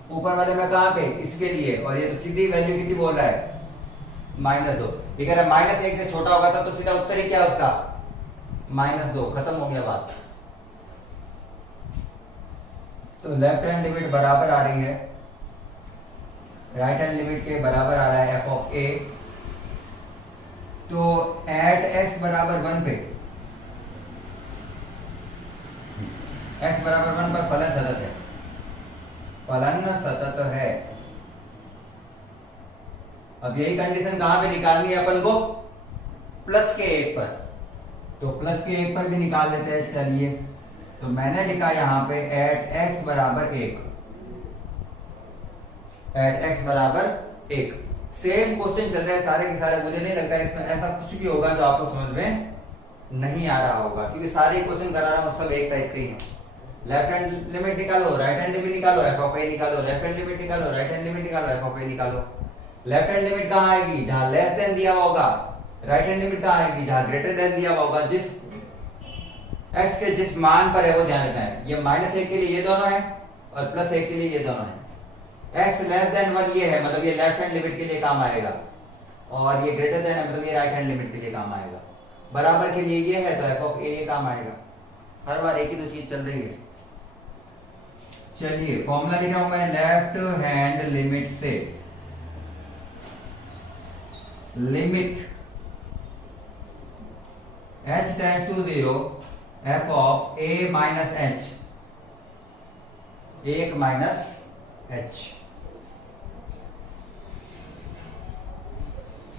ऊपर वाले में कहां पे, इसके लिए, और ये तो सीधी वैल्यू कितनी बोल रहा है, -2। ये कह रहा है -1 से छोटा होगा तब तो सीधा उत्तर ही क्या है उसका, -2। खत्म हो गया बात। तो लेफ्ट हैंड लिमिट बराबर आ रही है राइट हैंड लिमिट के बराबर आ रहा है f ऑफ a। तो एट x बराबर 1 पे, x बराबर 1 पर फलन सतत है, फलन सतत है। अब यही कंडीशन कहां पे निकालनी है अपन को, प्लस के 1 पर। तो प्लस के 1 पर भी निकाल लेते हैं, चलिए। तो मैंने लिखा यहां पे एट x बराबर 1, एट x बराबर 1। सेम क्वेश्चन चल रहा है सारे के सारे, मुझे नहीं लगता है इसमें ऐसा कुछ भी होगा जो आपको समझ में नहीं आ रहा होगा, क्योंकि सारे क्वेश्चन करा रहा हूं सब एक टाइप के ही हैं। लेफ्ट हैंड लिमिट निकालो, राइट हैंड लिमिट निकालो, एफ ऑफ ए निकालो, लेफ्ट हैंड लिमिट निकालो, राइट हैंड लिमिट निकालो, एफ ऑफ ए निकालो। लेफ्ट हैंड लिमिट कहां आएगी, जहां लेस देन दिया हुआ होगा। राइट हैंड लिमिट कहां आएगी, जहां ग्रेटर देन दिया हुआ होगा। जिस x के जिस मान पर है वो ध्यान रखना है। ये -1 के लिए ये दोनों है और +1 के लिए ये दोनों है। x लेस देन 1 ये है, मतलब ये लेफ्ट हैंड लिमिट के लिए काम आएगा, और ये ग्रेटर देन है मतलब ये राइट हैंड लिमिट के लिए काम आएगा। बराबर के लिए ये है तो एफ ऑफ ए काम आएगा। हर बार एक ही तो चीज चल रही है। चलिए फॉर्मूला लिख रहा हूं मैं, लेफ्ट हैंड लिमिट से limit h tends to 0 f of a minus h, 1 minus h,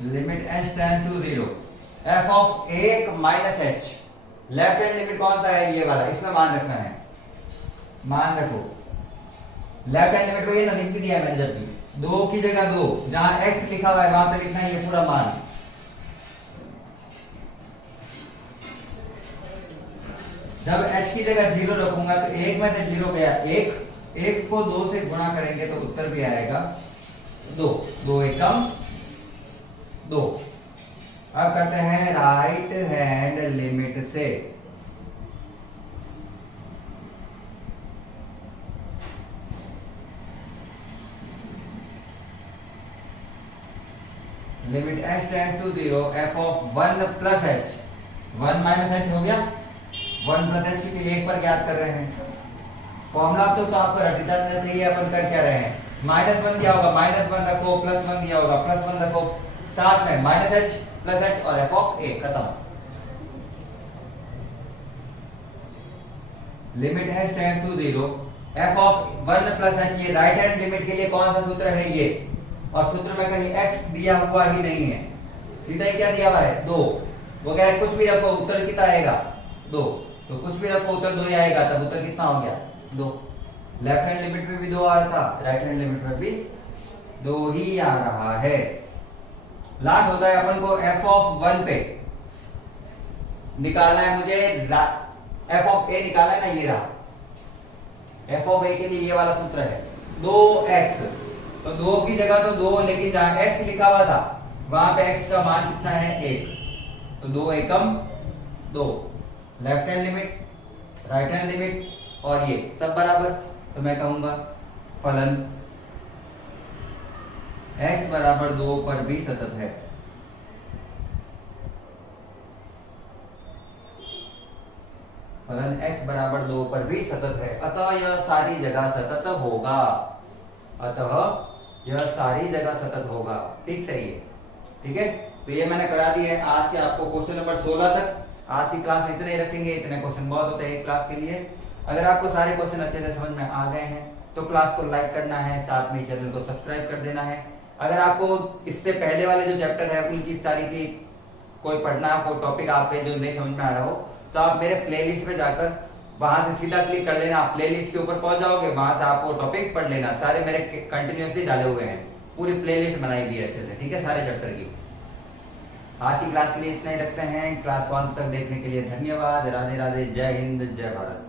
limit h tends to 0 f of 1 minus h। Left hand limit कौन सा है, ये वाला, इसमें मान रखना है, मान रखो। लेफ्ट हैंड लिमिट को ये ना लिख दिया है मैंने, जब भी 2 की जगह 2, जहां x लिखा हुआ है वहां पे लिखना है ये पूरा मान। जब h की जगह 0 रखूंगा तो 1 में से 0 गया, 1 को 2 से गुणा करेंगे तो उत्तर भी आएगा 2, 2 एकम 2। अब करते हैं राइट हैंड लिमिट से limit h tends to 0 f of 1 plus h, 1 minus h हो गया, 1 प्लस h के 1 पर ज्ञात कर रहे हैं। फॉर्मूला तो आपको रटता रहना चाहिए। अपन कर क्या रहे हैं, -1 दिया होगा -1 रखो, +1 दिया होगा +1 रखो, साथ में -h प्लस h और f ऑफ a, खत्म। Limit h tends to 0 f of 1 plus h, ये राइट हैंड लिमिट के लिए कौन सा सूत्र है ये, और सूत्र में कहीं x दिया हुआ ही नहीं है, सीधा ही क्या दिया हुआ है 2। वो कह रहे कुछ भी रखो उत्तर कितना आएगा 2, तो कुछ भी रखो उत्तर 2 ही आएगा, तब उत्तर कितना हो गया 2। लेफ्ट हैंड लिमिट पे भी 2 आ रहा था, राइट हैंड लिमिट पे भी 2 ही आ रहा है। लास्ट होता है अपन को f ऑफ 1 पे निकालना है मुझे, f ऑफ a निकालना है ना, ये रहा f ऑफ a के लिए ये वाला सूत्र है 2x। तो 2 की जगह तो 2, लेकिन जहां x लिखा हुआ था वहां पे x का मान कितना है 1, तो 2 एकम 2। Left hand limit, right hand limit और ये सब बराबर, तो मैं कहूंगा फलन x बराबर 2 पर भी सतत है। फलन x बराबर 2 पर भी सतत है, अतः यह सारी जगह सतत होगा, अतः यह सारी जगह सतत होगा। ठीक, सही है, ठीक है। तो ये मैंने करा दी है आज के आपको क्वेश्चन नंबर 16 तक। आज की क्लास में इतने ही रखेंगे, इतने क्वेश्चन बहुत होते हैं एक क्लास के लिए। अगर आपको सारे क्वेश्चन अच्छे से समझ में आ गए हैं तो क्लास को लाइक करना है, साथ में चैनल को सब्सक्राइब कर देना है। अगर आपको इससे पहले वाले जो चैप्टर है उनकी सारी की कोई पढ़ना, कोई टॉपिक आपके जो नहीं समझ में आ रहा हो, तो आप मेरे प्लेलिस्ट पे जाकर वहां से सीधा क्लिक कर लेना, आप प्लेलिस्ट के ऊपर पहुंच जाओगे, वहां से आप वो टॉपिक पढ़ लेना। सारे मेरे कंटिन्यूसली डाले हुए हैं, पूरी प्लेलिस्ट बनाई हुई है अच्छे से, ठीक है, सारे चैप्टर की। आज की क्लास के लिए इतना ही रखते हैं। क्लास को अंत तक देखने के लिए धन्यवाद। राधे राधे, जय हिंद, जय भारत।